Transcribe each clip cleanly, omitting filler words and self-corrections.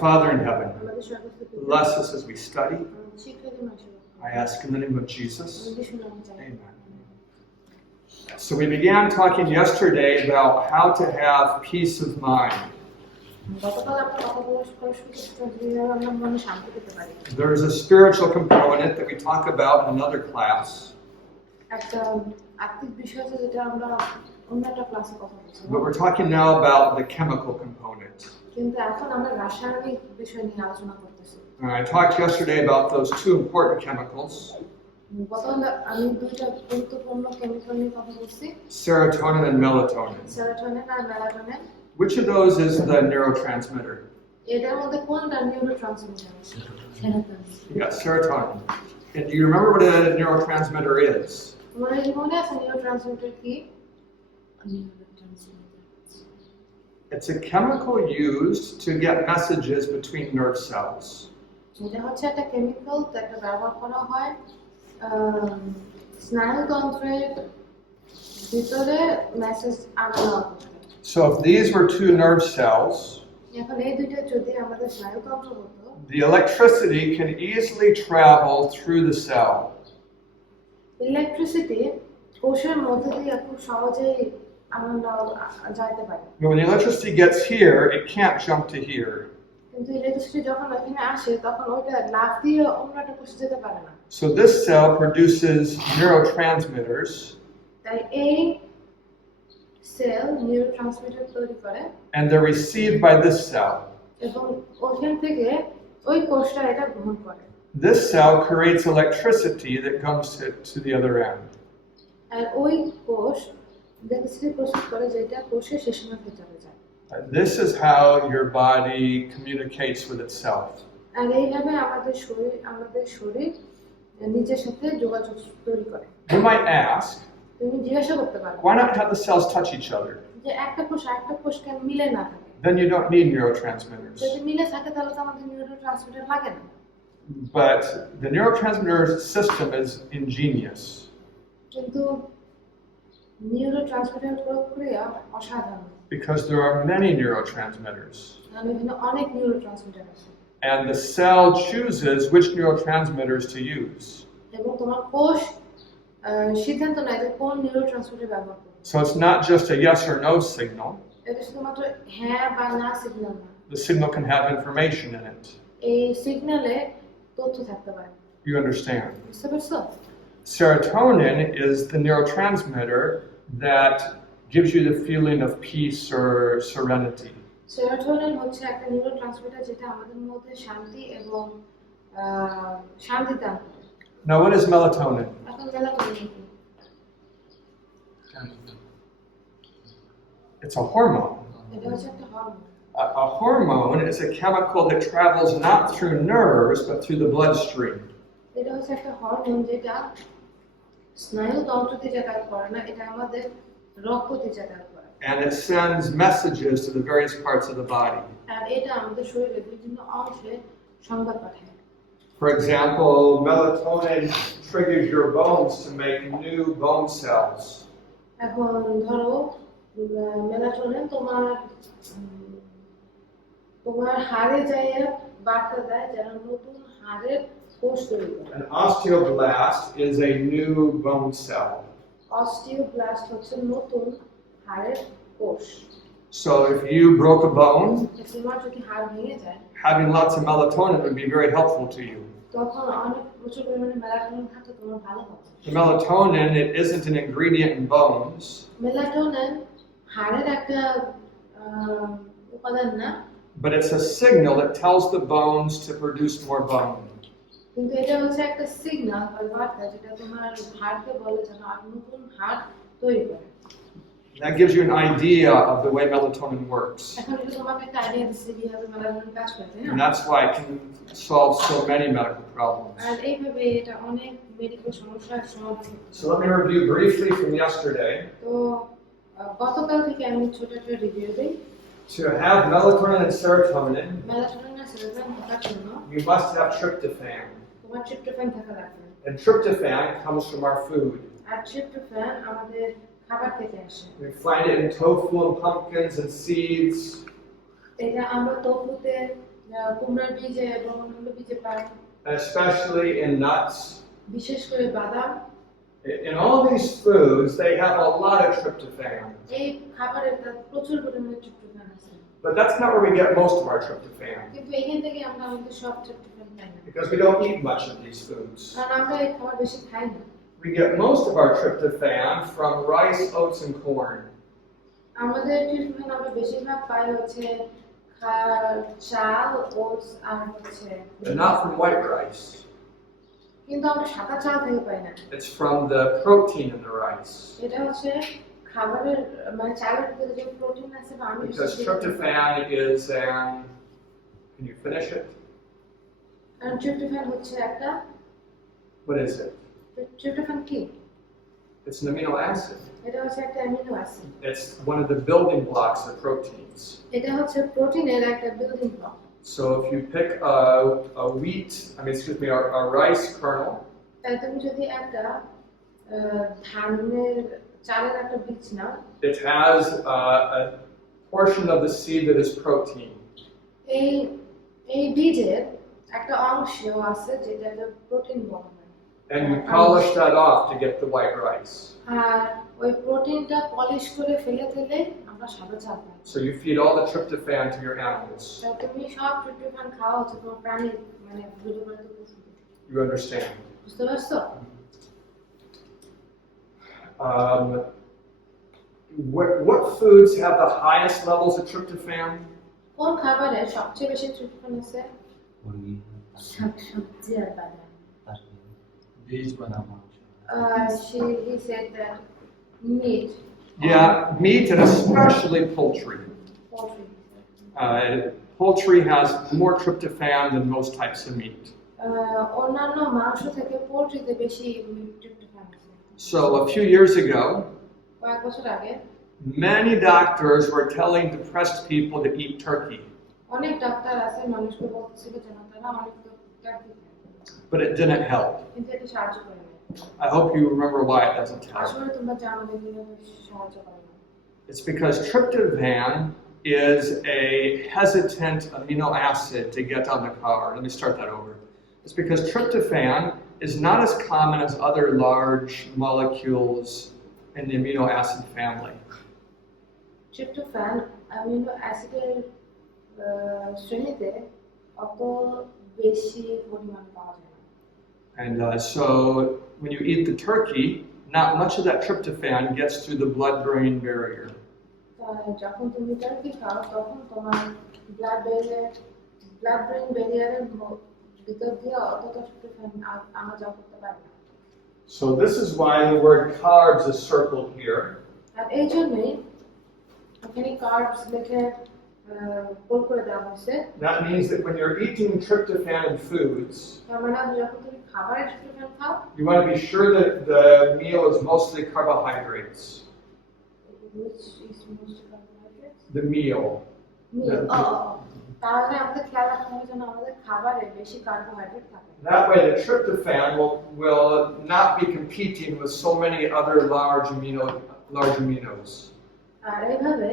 Father in heaven, bless us as we study. I ask in the name of Jesus. Amen. So we began talking yesterday about how to have peace of mind. There is a spiritual component that we talk about in another class. But we're talking now about the chemical component. I talked yesterday about those two important chemicals, serotonin and melatonin. Which of those is the neurotransmitter? Yeah, serotonin. And do you remember what a neurotransmitter is? It's a chemical used to get messages between nerve cells. So if these were two nerve cells, the electricity can easily travel through the cell. But when the electricity gets here, it can't jump to here. So this cell produces neurotransmitters. And they're received by this cell. This cell creates electricity that comes to the other end. This is how your body communicates with itself. You might ask, why not have the cells touch each other? Then you don't need neurotransmitters. But the neurotransmitter system is ingenious. Because there are many neurotransmitters. And the cell chooses which neurotransmitters to use. So it's not just a yes or no signal. The signal can have information in it. You understand? Serotonin is the neurotransmitter that gives you the feeling of peace or serenity. Serotonin হচ্ছে একটা নিউরোট্রান্সমিটার যেটা আমাদের মধ্যে শান্তি এবং শান্তি দান করে। Now what is melatonin? এখন মেলাটোনিন কি? It's a hormone. এটা হচ্ছে একটা hormone. A hormone is a chemical that travels not through nerves but through the bloodstream. এটা হচ্ছে একটা হরমোন যেটা স্নায়ুতন্ত্র দিয়ে যাতায়াত করে না, এটা আমাদের রক্ত দিয়ে যাতায়াত করে। And it sends messages to the various parts of the body. আর এটা আমাদের শরীরের বিভিন্ন অংশে সংবাদ পাঠায়। For example, melatonin triggers your bones to make new bone cells. এখন ধরো মেলাটোনিন তোমার হাড়ে যায় বার্তা দেয় যেন নতুন হাড়ের কোষ তৈরি করে। An osteoblast is a new bone cell. Osteoblast হচ্ছে নতুন হাড়ের কোষ। So if you broke a bone, তোমার যদি হাড় ভেঙে যায়, having lots of melatonin would be very helpful to you. তখন অনেক প্রচুর পরিমাণে মেলাটোনিন থাকলে তোমার ভালো হবে। The melatonin, it isn't an ingredient in bones. Melatonin হাড়ের একটা উপাদান না, but it's a signal that tells the bones to produce more bone. কিন্তু এটা হচ্ছে একটা সিগন্যাল বা বার্তা যেটা তোমার হাড়কে বলে যেন আর নতুন হাড় তৈরি করে। That gives you an idea of the way melatonin works. এখন এটা তোমাকে একটা আইডিয়া দিচ্ছে কিভাবে মেলাটোনিন কাজ করে, তাই না? And that's why it can solve so many medical problems. আর এইভাবে এটা অনেক মেডিকেল সমস্যার সমাধান করে। So let me review briefly from yesterday. তো গতকাল থেকে আমি ছোট একটা রিভিউ দেই। To have melatonin and serotonin, melatonin আর সেরোটোনিন থাকার জন্য you must have tryptophan. তোমার ট্রিপ্টোফ্যান থাকা লাগবে। And tryptophan comes from our food. আর ট্রিপ্টোফ্যান আমাদের খাবার থেকে আসে। We find it in tofu and pumpkins and seeds. এটা আমরা tofuতে, কুমড়ার বীজে এবং অন্যান্য বীজে পায়, especially in nuts. বিশেষ করে বাদাম। In all these foods, they have a lot of tryptophan. এই খাবারে প্রচুর পরিমাণে ট্রিপ্টোফ্যান আছে। But that's not where we get most of our tryptophan. কিন্তু এখান থেকে আমরা আমাদের সব ট্রিপ্টোফ্যান পাই না। Because we don't eat much of these foods. কারণ আমরা এই খাবার বেশি খাই না। We get most of our tryptophan from rice, oats, and corn. আমাদের ট্রিপ্টোফ্যান আমরা বেশিরভাগ পাই হচ্ছে চাল, ওটস আর হচ্ছে, But not from white rice. কিন্তু আমরা সাদা চাল থেকে পাই না। It's from the protein in the rice. এটা হচ্ছে খাবারের মানে চালের ভিতরে যে প্রোটিন আছে বা আমিষ Because tryptophan is an, can you finish it? আর ট্রিপ্টোফ্যান হচ্ছে একটা, What is it? ট্রিপ্টোফ্যান কি? It's an amino acid. এটা হচ্ছে একটা amino acid. It's one of the building blocks of proteins. এটা হচ্ছে প্রোটিনের একটা building block. So if you pick a wheat, a rice kernel, তাই তুমি যদি একটা ধানের চালের একটা বীজ নাও, it has a portion of the seed that is protein. এই বীজের একটা অংশ আছে যেটা প্রোটিন বলা হয়। And you polish that off to get the white rice. আর ওই প্রোটিনটা পলিশ করে ফেলে আমরা সাদা চাল পাই। So you feed all the tryptophan to your animals. তুমি সব ট্রিপ্টোফ্যান খাওয়া হচ্ছে তোমার প্রাণী মানে গৃহপালিত পশু। You understand? বুঝতে পারছো? What foods have the highest levels of tryptophan? কোন খাবারে সবচেয়ে বেশি ট্রিপ্টোফ্যান আছে? শাকসবজি আর বাদাম। বীজ বাদাম। He said that meat. Yeah, meat and especially poultry. Poultry. Poultry has more tryptophan than most types of meat. অন্যান্য মাংস থেকে পোল্ট্রিতে বেশি ট্রিপ্টোফ্যান আছে। So a few years ago, কয়েক বছর আগে many doctors were telling depressed people to eat turkey. অনেক ডাক্তার আছে মানুষকে বলছিল যে তারা অনেক টার্কি খায়। But it didn't help. কিন্তু এটা সাহায্য করে না। I hope you remember why it doesn't help. আসলে তোমরা জানো যে কিভাবে সাহায্য করে না। It's because tryptophan is a hesitant amino acid to get on the car. Let me start that over. It's because tryptophan is not as common as other large molecules in the amino acid family. Tryptophan amino অ্যাসিডের শ্রেণীতে অত বেশি পরিমাণ পাওয়া যায় না। And so when you eat the turkey, not much of that tryptophan gets through the blood-brain barrier. যখন তুমি টার্কি খাও তখন তোমার ব্লাড ব্রেইন ব্যারিয়ারের ভিতর দিয়ে অতটা ট্রিপ্টোফ্যান আনা যাওয়া করতে পারে না। So this is why the word carbs is circled here. আর এই জন্যই এখানে কার্বস লিখে bold করে দেওয়া হয়েছে। That means that when you're eating tryptophan in foods, তার মানে যখন তুমি খাবারে ট্রিপ্টোফ্যান খাও, you want to be sure that the meal is mostly carbohydrates. which is most carbohydrates? The meal. তাহলে আমাদের খেয়াল রাখতে হবে যেন আমাদের খাবারে বেশি কার্বোহাইড্রেট থাকে। That way the tryptophan will not be competing with so many other large aminos. আর এইভাবে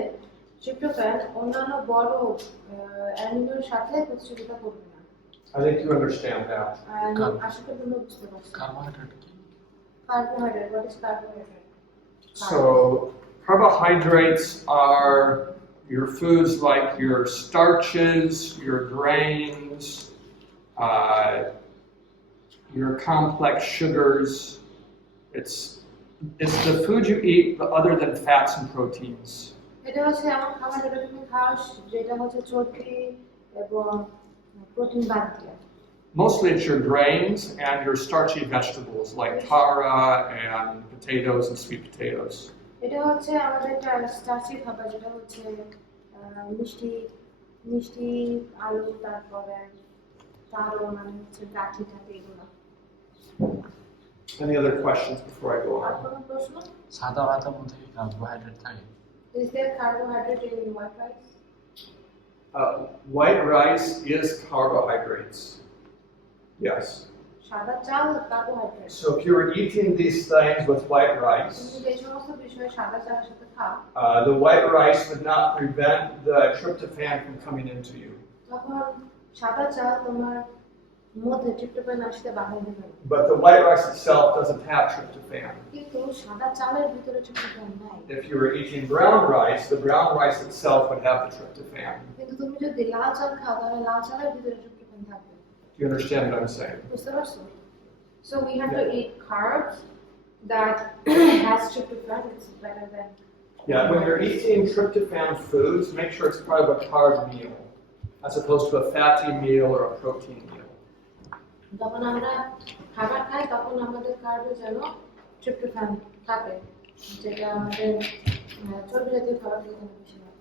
ট্রিপ্টোফ্যান অন্যান্য বড় অ্যামিনোর সাথে প্রতিযোগিতা করবে না। I think you understand that. আশা করি তোমরা বুঝতে পারছো। কার্বোহাইড্রেট কি? Carbohydrate, what is carbohydrate? So carbohydrates are your foods like your starches, your grains, your complex sugars. It's the food you eat other than fats and proteins. এটা হচ্ছে এমন খাবার যেটা তুমি খাও যেটা হচ্ছে চর্বি এবং প্রোটিন বাদ দিয়ে। Mostly it's your grains and your starchy vegetables like tara and potatoes and sweet potatoes. এটা হচ্ছে আমাদের একটা স্টার্চি খাবার যেটা হচ্ছে মিষ্টি আলু, তারপরে তারও মানে হচ্ছে গাঠি থাকে এগুলো। Any other questions before I go আর on? কোনো প্রশ্ন? সাদা ভাতের মধ্যে কি কার্বোহাইড্রেট থাকে? Is there carbohydrate in white rice? White rice is carbohydrates. Yes. সাদা চাল carbohydrate. So if you were eating these things with white rice, তুমি এই সমস্ত বিষয় সাদা চালের সাথে খাও, the white rice would not prevent the tryptophan from coming into you. তখন সাদা চাল তোমার মধ্যে ট্রিপ্টোফ্যান আসতে বাধা দিবে না। But the white rice itself doesn't have tryptophan. কিন্তু সাদা চালের ভিতরে ট্রিপ্টোফ্যান নাই। If you were eating brown rice, the brown rice itself would have the tryptophan. কিন্তু তুমি যদি লাল চাল খাও তাহলে লাল চালের ভিতরে ট্রিপ্টোফ্যান থাকবে। Do you understand what I'm saying? বুঝতে পারছো? So we have to eat carbs that has tryptophan. It's better than. Yeah, when you're eating tryptophan foods, make sure it's part of a carb meal, as opposed to a fatty meal or a protein meal. যখন আমরা খাবার খাই তখন আমাদের কার্বে যেন ট্রিপ্টোফ্যান থাকে, যেটা আমাদের চর্বি জাতীয় খাবার থেকে বেশি হয়।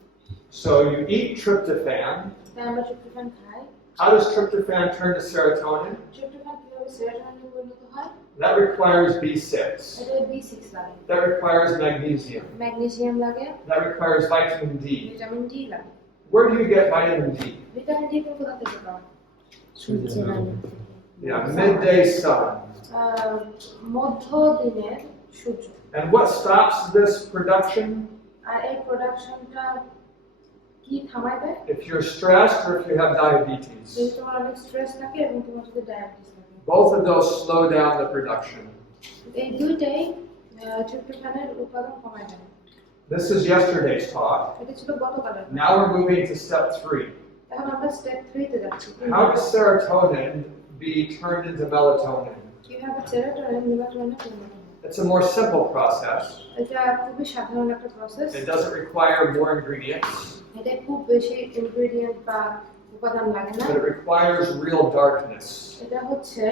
So you eat tryptophan. তাই আমরা ট্রিপ্টোফ্যান খাই। How does tryptophan turn to serotonin? Tryptophan কিভাবে সেরোটোনিনে পরিণত হয়? That requires B6. এটা B6 লাগে। That requires magnesium. ম্যাগনেসিয়াম লাগে। That requires vitamin D. Vitamin D লাগে। Where do you get vitamin D? Vitamin D কোথা থেকে পাওয়া? সূর্যের আলো। Yeah, midday sun. মধ্য দিনের সূর্য। And what stops this production? আর এই প্রোডাকশনটা কি থামায় দেয়? If you're stressed or if you have diabetes. যদি তোমার অনেক স্ট্রেস থাকে এবং তোমার যদি ডায়াবেটিস থাকে। Both of those slow down the production. এই দুইটাই ট্রিপ্টোফ্যানের উৎপাদন কমায় দেয়। This is yesterday's talk. এটা ছিল গতকালের। Now we're moving to step 3. এখন আমরা স্টেপ 3 তে যাচ্ছি। How does serotonin be turned into melatonin? কিভাবে সেরোটোনিন মেলাটোনিনে পরিণত হয়? It's a more simple process. এটা খুবই সাধারণ একটা process. It doesn't require more ingredients, এটা খুব বেশি ইনগ্রেডিয়েন্ট বা উপাদান লাগে না। but it requires real darkness. এটা হচ্ছে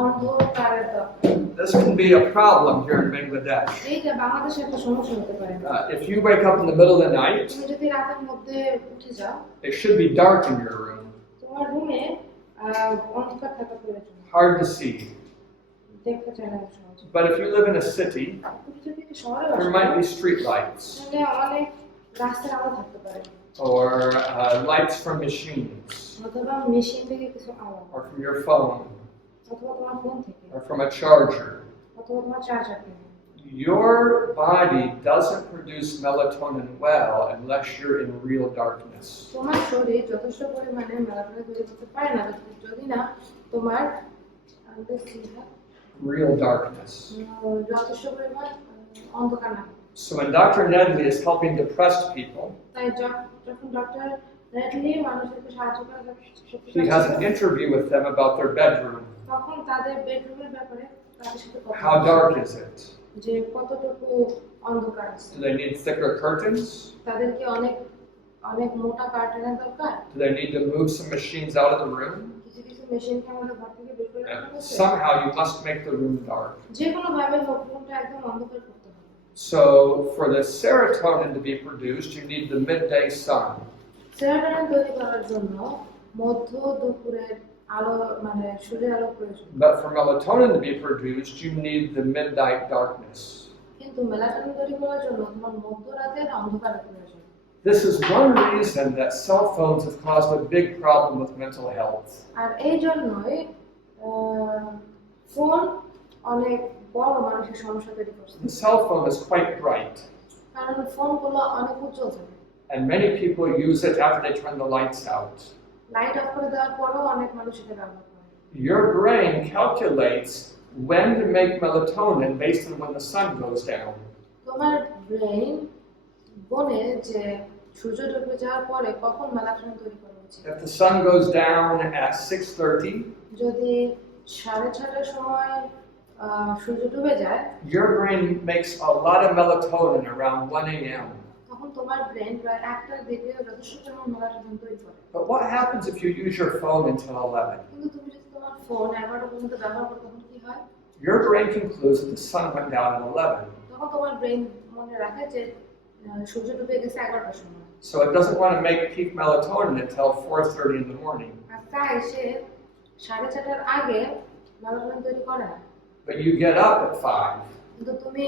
অন্ধকারের দরকার। This can be a problem here in Bangladesh. এইটা বাংলাদেশে একটা সমস্যা হতে পারে। If you wake up in the middle of the night, তুমি যদি রাতের মধ্যে উঠে যাও, it should be dark in your room, তোমার রুমে অন্ধকার থাকা প্রয়োজন। hard to see. দেখতে চাই না সহজে। But if you live in a city, তুমি যদি শহরে there might be street lights তাহলে অনেক রাস্তার আলো থাকতে পারে। or lights from machines অথবা মেশিন থেকে কিছু আলো, or from your phone অথবা তোমার ফোন থেকে, or from a charger. অথবা তোমার চার্জার থেকে। Your body doesn't produce melatonin well unless you're in real darkness. তোমার শরীর যথেষ্ট পরিমাণে মেলাটোনিন তৈরি করতে পারে না যদি না তোমার Real darkness. যথেষ্ট পরিমাণ অন্ধকার না। So when Dr. Nedley is helping depressed people, তাই যখন ডক্টর নেডলি মানুষকে সাহায্য করে he has an interview with them about their bedroom. তখন তাদের বেডরুমের ব্যাপারে তাদের সাথে কথা How dark is it? যে কতটুকু অন্ধকার আছে। Do they need thicker curtains? তাদেরকে অনেক অনেক মোটা কার্টেনের দরকার। Do they need to move some machines out of the room? কিছু কিছু মেশিনকে আমাদের ঘর থেকে বের করে রাখা হয়েছে। Somehow you must make the room dark. যে কোনো ভাবে হোক রুমটা একদম অন্ধকার করতে হবে। So for the serotonin to be produced, you need the midday sun. Serotonin তৈরি করার জন্য মধ্য দুপুরের আলো মানে সূর্যের আলো প্রয়োজন। But for melatonin to be produced, you need the midnight darkness. কিন্তু মেলাটোনিন তৈরি করার জন্য তোমার মধ্যরাতের অন্ধকারের প্রয়োজন। This is one reason that cell phones have caused a big problem with mental health. আর এই জন্যই ফোন অনেক বড় মানসিক সমস্যা তৈরি করছে। The cell phone is quite bright, কারণ ফোনগুলো অনেক উজ্জ্বল থাকে। and many people use it after they turn the lights out. Light off করে দেওয়ার পরেও অনেক মানুষ এটা ব্যবহার করে। Your brain calculates when to make melatonin based on when the sun goes down. তোমার ব্রেইন বলে যে সূর্য ডুবে যাওয়ার পরে কখন মেলাটোনিন তৈরি করা উচিত। If the sun goes down at 6:30, যদি 6:30টার সময় সূর্য ডুবে যায়, your brain makes a lot of melatonin around 1 a.m. তখন তোমার ব্রেন প্রায় 1টার দিকে যথেষ্ট পরিমাণ মেলাটোনিন তৈরি করে। But what happens if you use your phone until 11? কিন্তু তুমি যদি তোমার ফোন 11টা পর্যন্ত ব্যবহার করো তখন কি হয়? Your brain concludes that the sun went down at 11. তখন তোমার ব্রেন মনে রাখে যে সূর্য ডুবে গেছে 11টার সময়। So it doesn't want to make peak melatonin until 4:30 in the morning. আর তাই সে 4:30টার আগে মেলাটোনিন তৈরি করে না। But you get up at 5. কিন্তু তুমি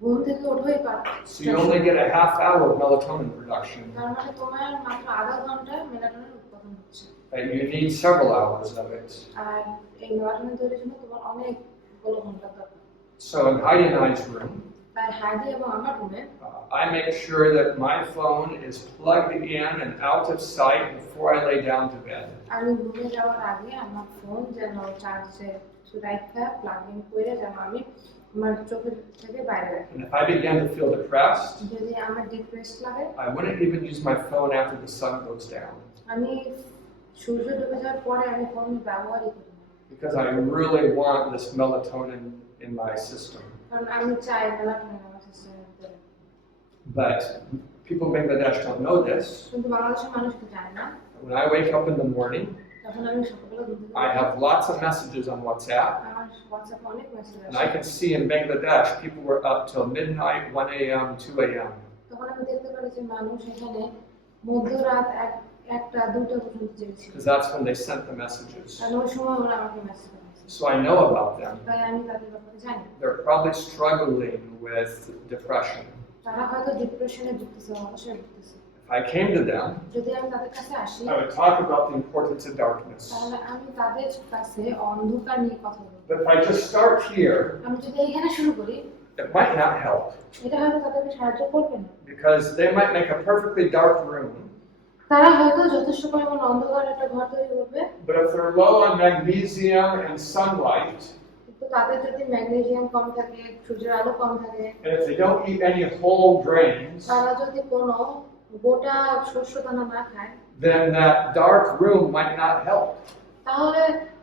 ঘুম থেকে উঠেই পারো। So you only get a half hour of melatonin production. তার মানে তোমার মাত্র আধা ঘন্টা মেলাটোনিন উৎপাদন হচ্ছে। And you need several hours of it. আর এই মেলাটোনিন তৈরির জন্য তোমার অনেকগুলো ঘন্টা দরকার। So in Heidi's room, তাই হাইডি এবং আমার রুমে I make sure that my phone is plugged in and out of sight before I lay down to bed. আমি ঘুমে যাওয়ার আগে আমার ফোন যেন চার্জে রাখা প্লাগ ইন করে যেন আমি আমার চোখের থেকে বাইরে রাখি। And if I begin to feel depressed, যদি আমার ডিপ্রেসড লাগে I wouldn't even use my phone after the sun goes down আমি সূর্য ডুবে যাওয়ার পরে আমি ফোন ব্যবহারই করি না, because I really want this melatonin in my system. কারণ আমি চাই মেলাটোনিন আমার সিস্টেমের ভিতরে। But people in Bangladesh don't know this. কিন্তু বাংলাদেশের মানুষ তো জানে না। When I wake up in the morning, তখন আমি সকালবেলা ঘুম থেকে I have lots of messages on WhatsApp. আমার হোয়াটসঅ্যাপে অনেক মেসেজ And I আসে। can see in Bangladesh, people were up till midnight, 1 a.m., 2 a.m. তখন আমি দেখতে পারি যে মানুষ এখানে মধ্যরাত একটা দুটো পর্যন্ত জেগেছিল, Because that's when they sent the messages. কারণ ওই সময় ওরা আমাকে মেসেজ করেছে। So I know about them. তাই আমি তাদের ব্যাপারে জানি। They're probably struggling with depression. তারা হয়তো ডিপ্রেশনে ভুগতেছে, হতাশায় ভুগতেছে। If I came to them, যদি আমি তাদের কাছে আসি I would talk about the importance of darkness. তাহলে আমি তাদের কাছে অন্ধকার নিয়ে কথা বলবো। But if I just start here, আমি যদি এখানে শুরু করি it might not help. এটা হয়তো তাদেরকে সাহায্য করবে না, Because they might make a perfectly dark room. তারা হয়তো যথেষ্ট পরিমাণ অন্ধকার একটা ঘর তৈরি করবে, But if they're low on magnesium and sunlight, কিন্তু তাদের যদি ম্যাগনেসিয়াম কম থাকে, সূর্যের আলো কম থাকে, and if they don't eat any whole grains, তারা যদি কোনো গোটা শস্য দানা না খায়, then that dark room might not help. তাহলে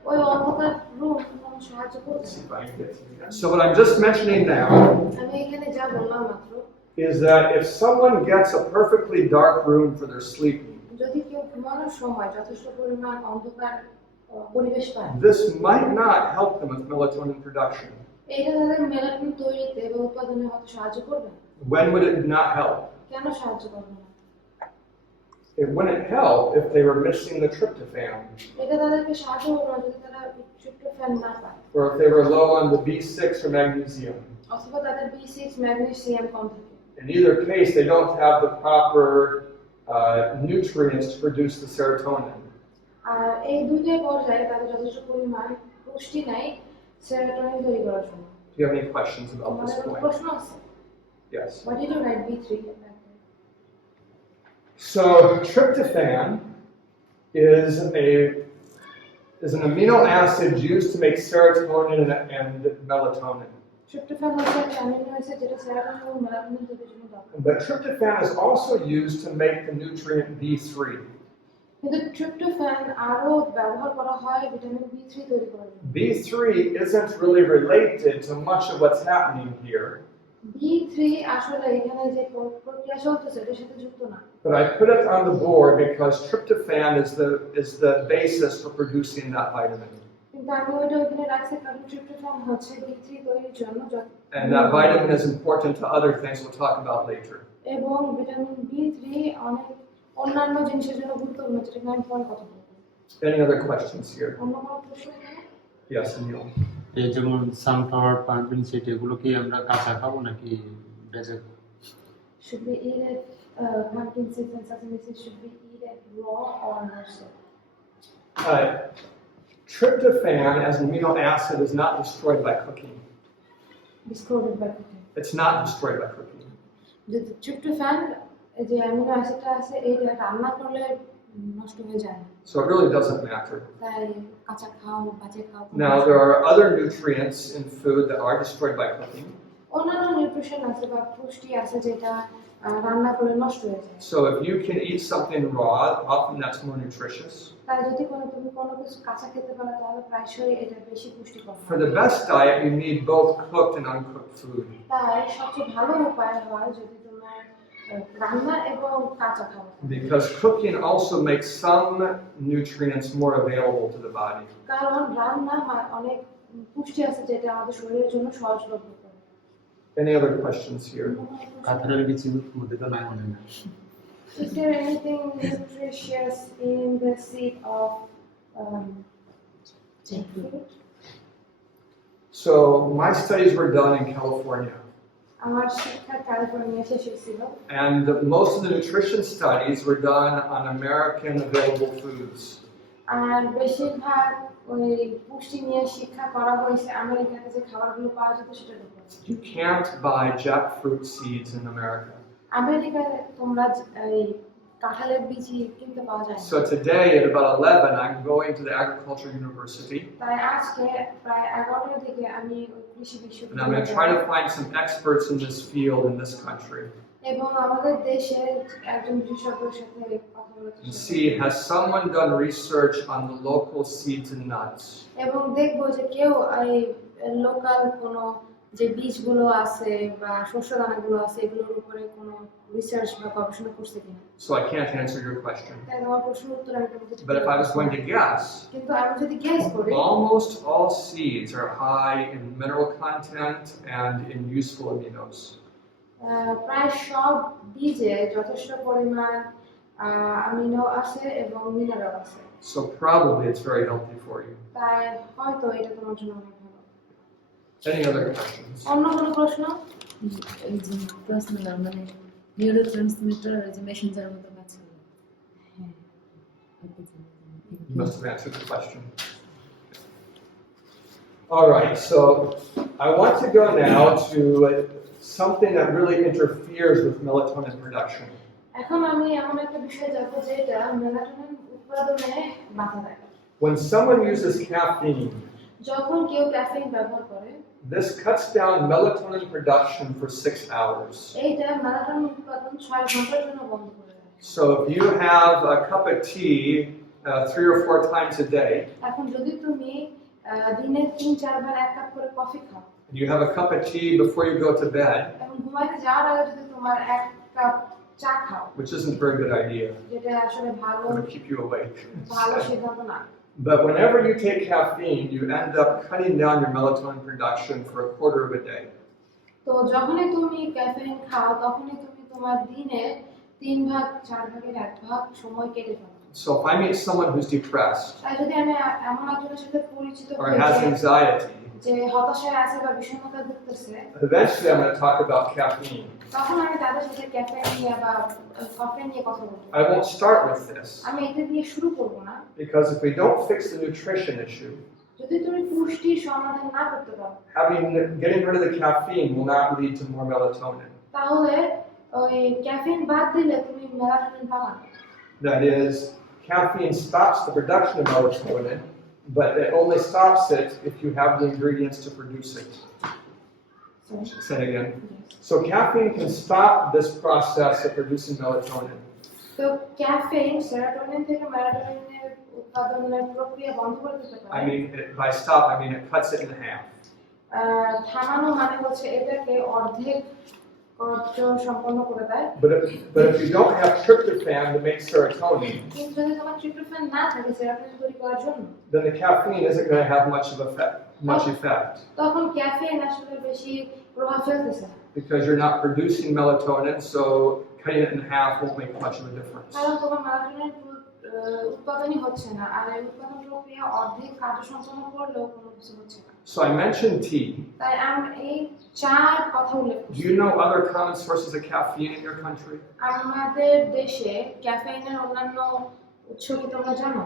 ওই অন্ধকার রুম কোনো সাহায্য করবে না। So what I'm just mentioning now আমি এখানে যা বললাম মাত্র, is that if someone gets a perfectly dark room for their sleeping, যদি কেউ ঘুমানোর সময় যথেষ্ট পরিমাণ অন্ধকার পরিবেশ পায়, this might not help them with melatonin production. এটা তাদের মেলাটোনিন তৈরিতে বা উৎপাদনে হয়তো সাহায্য করবে না। When would it not help? কেন সাহায্য করবে না? It wouldn't help if they were missing the tryptophan, এটা তাদেরকে সাহায্য করবে না যদি তারা ট্রিপ্টোফ্যান না পায়, or if they were low on the B6 or magnesium. অথবা তাদের B6 ম্যাগনেসিয়াম কম থাকে। In either case, they don't have the proper nutrients to produce the serotonin. আর এই দুইটাই পর্যায়ে তাদের যথেষ্ট পরিমাণ পুষ্টি নাই সেরোটোনিন তৈরি করার জন্য। Do you have any questions about this আমাদের point? প্রশ্ন আছে। Yes. What did you write B3? So tryptophan is an amino acid used to make serotonin and melatonin. Tryptophan হচ্ছে একটা অ্যামিনো অ্যাসিড যেটা সেরোটোনিন এবং মেলাটোনিন তৈরির জন্য দরকার। But tryptophan is also used to make the nutrient B3. কিন্তু ট্রিপ্টোফ্যান আরো ব্যবহার করা হয় ভিটামিন B3 তৈরি করার জন্য। B3 isn't really related to much of what's happening here, B3 আসলে এখানে যে প্রক্রিয়া চলতেছে এটার সাথে যুক্ত না। but I put it on the board because tryptophan is the basis for producing that vitamin. কিন্তু আমি ওইটা ওখানে রাখছি কারণ ট্রিপ্টোফ্যান হচ্ছে B3 তৈরির জন্য And that vitamin is important to other things we'll talk about later. এবং ভিটামিন B3 অনেক অন্যান্য জিনিসের জন্য গুরুত্বপূর্ণ যেটা আমি পরে কথা বলবো। Any other questions here? অন্য কোনো প্রশ্ন এখানে? Yes, Neil. এই যেমন সানফ্লাওয়ার পাম্পকিন সিড এগুলো কি আমরা কাঁচা খাবো নাকি ভেজে? Should we eat it pumpkin seeds and sesame seeds should we eat it raw or roasted? Tryptophan as an amino acid is not destroyed by cooking. Destroyed by cooking. It's not destroyed by cooking. The tryptophan যে অ্যামিনো অ্যাসিডটা আছে এটা রান্না করলে নষ্ট হয়ে যায় না। So it really doesn't matter. তাই কাঁচা খাও, ভাজে খাও। Now there are other nutrients in food that are destroyed by cooking. অন্যান্য নিউট্রিশন আছে বা পুষ্টি আছে যেটা রান্না করলে নষ্ট হয়ে যায়। So if you can eat something raw, often that's more nutritious. তাই যদি তুমি কোনো কিছু কাঁচা খেতে পারো তাহলে প্রায়শই এটা বেশি পুষ্টিকর। For the best diet, you need both cooked and uncooked food. তাই সবচেয়ে ভালো উপায় হয় যদি তোমার রান্না এবং কাঁচা খাওয়া। Because cooking also makes some nutrients more available to the body. কারণ রান্না অনেক পুষ্টি আছে যেটা আমাদের শরীরের জন্য সহজলভ্য করে। Any other questions here? কাঁঠালের বীজের মধ্যে তো নাই মনে না। Is there anything nutritious in the seed of jackfruit? So my studies were done in California. আমার শিক্ষা ক্যালিফোর্নিয়া শেষ হয়েছিল। And most of the nutrition studies were done on American available foods. আর বেশিরভাগ ওই পুষ্টি নিয়ে শিক্ষা করা হয়েছে আমেরিকাতে যে খাবারগুলো পাওয়া যেত সেটার উপর। You can't buy jackfruit seeds in America. আমেরিকায় তোমরা এই কাঁঠালের বীজ কিনতে পাওয়া যায় না। So today at about 11, I'm going to the agriculture university. তাই আজকে প্রায় 11টার দিকে আমি ওই কৃষি And I'm going to try to find some experts in this field in this country এবং আমাদের দেশের একজন বিশেষজ্ঞের সাথে কথা বলতে and see, has someone done research on the local seeds and nuts? এবং দেখবো যে কেউ এই লোকাল কোনো যে বীজগুলো আছে বা শস্য দানাগুলো আছে এগুলোর উপরে কোনো রিসার্চ বা গবেষণা করছে কিনা। So I can't answer your question. তাই তোমার প্রশ্নের উত্তর আমি তোমাকে But if I was going to guess, কিন্তু আমি যদি গেস করি almost all seeds are high in mineral content and in useful aminos. প্রায় সব বীজে যথেষ্ট পরিমাণ অ্যামিনো আছে এবং মিনারেল আছে। So probably it's very healthy for you. তাই হয়তো এটা তোমার জন্য অনেক ভালো। Any other questions? অন্য কোনো প্রশ্ন? এই যে পার্সোনাল মানে নিউরোট্রান্সমিটার যে মেসেঞ্জার মতো কাজ করে। হ্যাঁ। You must have answered the question. All right, so I want to go now to something that really interferes with melatonin production. এখন আমি এমন একটা বিষয় যাব যেটা মেলাটোনিন উৎপাদনে বাধা দেয়। When someone uses caffeine, যখন কেউ ক্যাফেইন ব্যবহার করে, this cuts down melatonin production for 6 hours. এইটা মেলাটোনিন উৎপাদন 6 ঘন্টার জন্য বন্ধ করে দেয়। So if you have a cup of tea 3 or 4 times a day, এখন যদি তুমি দিনে 3-4 বার এক কাপ করে কফি খাও, and you have a cup of tea before you go to bed, এবং ঘুমাইতে যাওয়ার আগে যদি তোমার এক কাপ চা খাও, which isn't a very good idea, যেটা আসলে ভালো it would keep you awake. সিদ্ধান্ত না। But whenever you take caffeine, you end up cutting down your melatonin production for a quarter of a day. তো যখনই তুমি ক্যাফেইন খাও তখনই তুমি তোমার দিনে 3 ভাগ 4 ভাগের 1 ভাগ সময় কেটে ফেলো। So if I meet someone who's depressed তাই যদি আমি এমন একজনের সাথে পরিচিত or হই has anxiety, যে হতাশায় আছে বা বিষণ্ণতায় ভুগতেছে, eventually I'm going to talk about caffeine. তখন আমি তাদের সাথে ক্যাফেইন নিয়ে বা কফি নিয়ে কথা বলবো। I won't start with this আমি এটা দিয়ে শুরু করব না, because if we don't fix the nutrition issue, যদি তুমি পুষ্টির সমাধান না করতে পারো, getting rid of the caffeine will not lead to more melatonin. তাহলে ওই ক্যাফেইন বাদ দিলে তুমি মেলাটোনিন পাবা না। That is, caffeine stops the production of melatonin, but it only stops it if you have the ingredients to produce it. Say it again. So caffeine can stop this process of producing melatonin. তো caffeine serotonin থেকে মেলাটোনিনের উৎপাদনের প্রক্রিয়া বন্ধ করে দিতে পারে। I mean, by stop, I mean it cuts it in half. থামানো মানে হচ্ছে এটাকে অর্ধেক কার্য সম্পন্ন করে দেয়। But if you don't have tryptophan to make serotonin, কিন্তু যদি তোমার ট্রিপ্টোফ্যান না থাকে সেরোটোনিন তৈরি করার জন্য, then the caffeine isn't going to have much effect. তখন ক্যাফেইন আসলে বেশি প্রভাব ফেলতেছে না। Because you're not producing melatonin, so cutting it in half won't make much of a difference. কারণ তোমার মেলাটোনিন উৎপাদনই হচ্ছে না, আর এই উৎপাদন প্রক্রিয়া অর্ধেক কার্য সম্পন্ন করলেও কোনো কিছু হচ্ছে না। So I mentioned tea. তাই আমি এই চার কথা উল্লেখ Do করছি। you know other common sources of caffeine in your country? আমাদের দেশে ক্যাফেইনের অন্যান্য উৎস কি তোমরা জানো?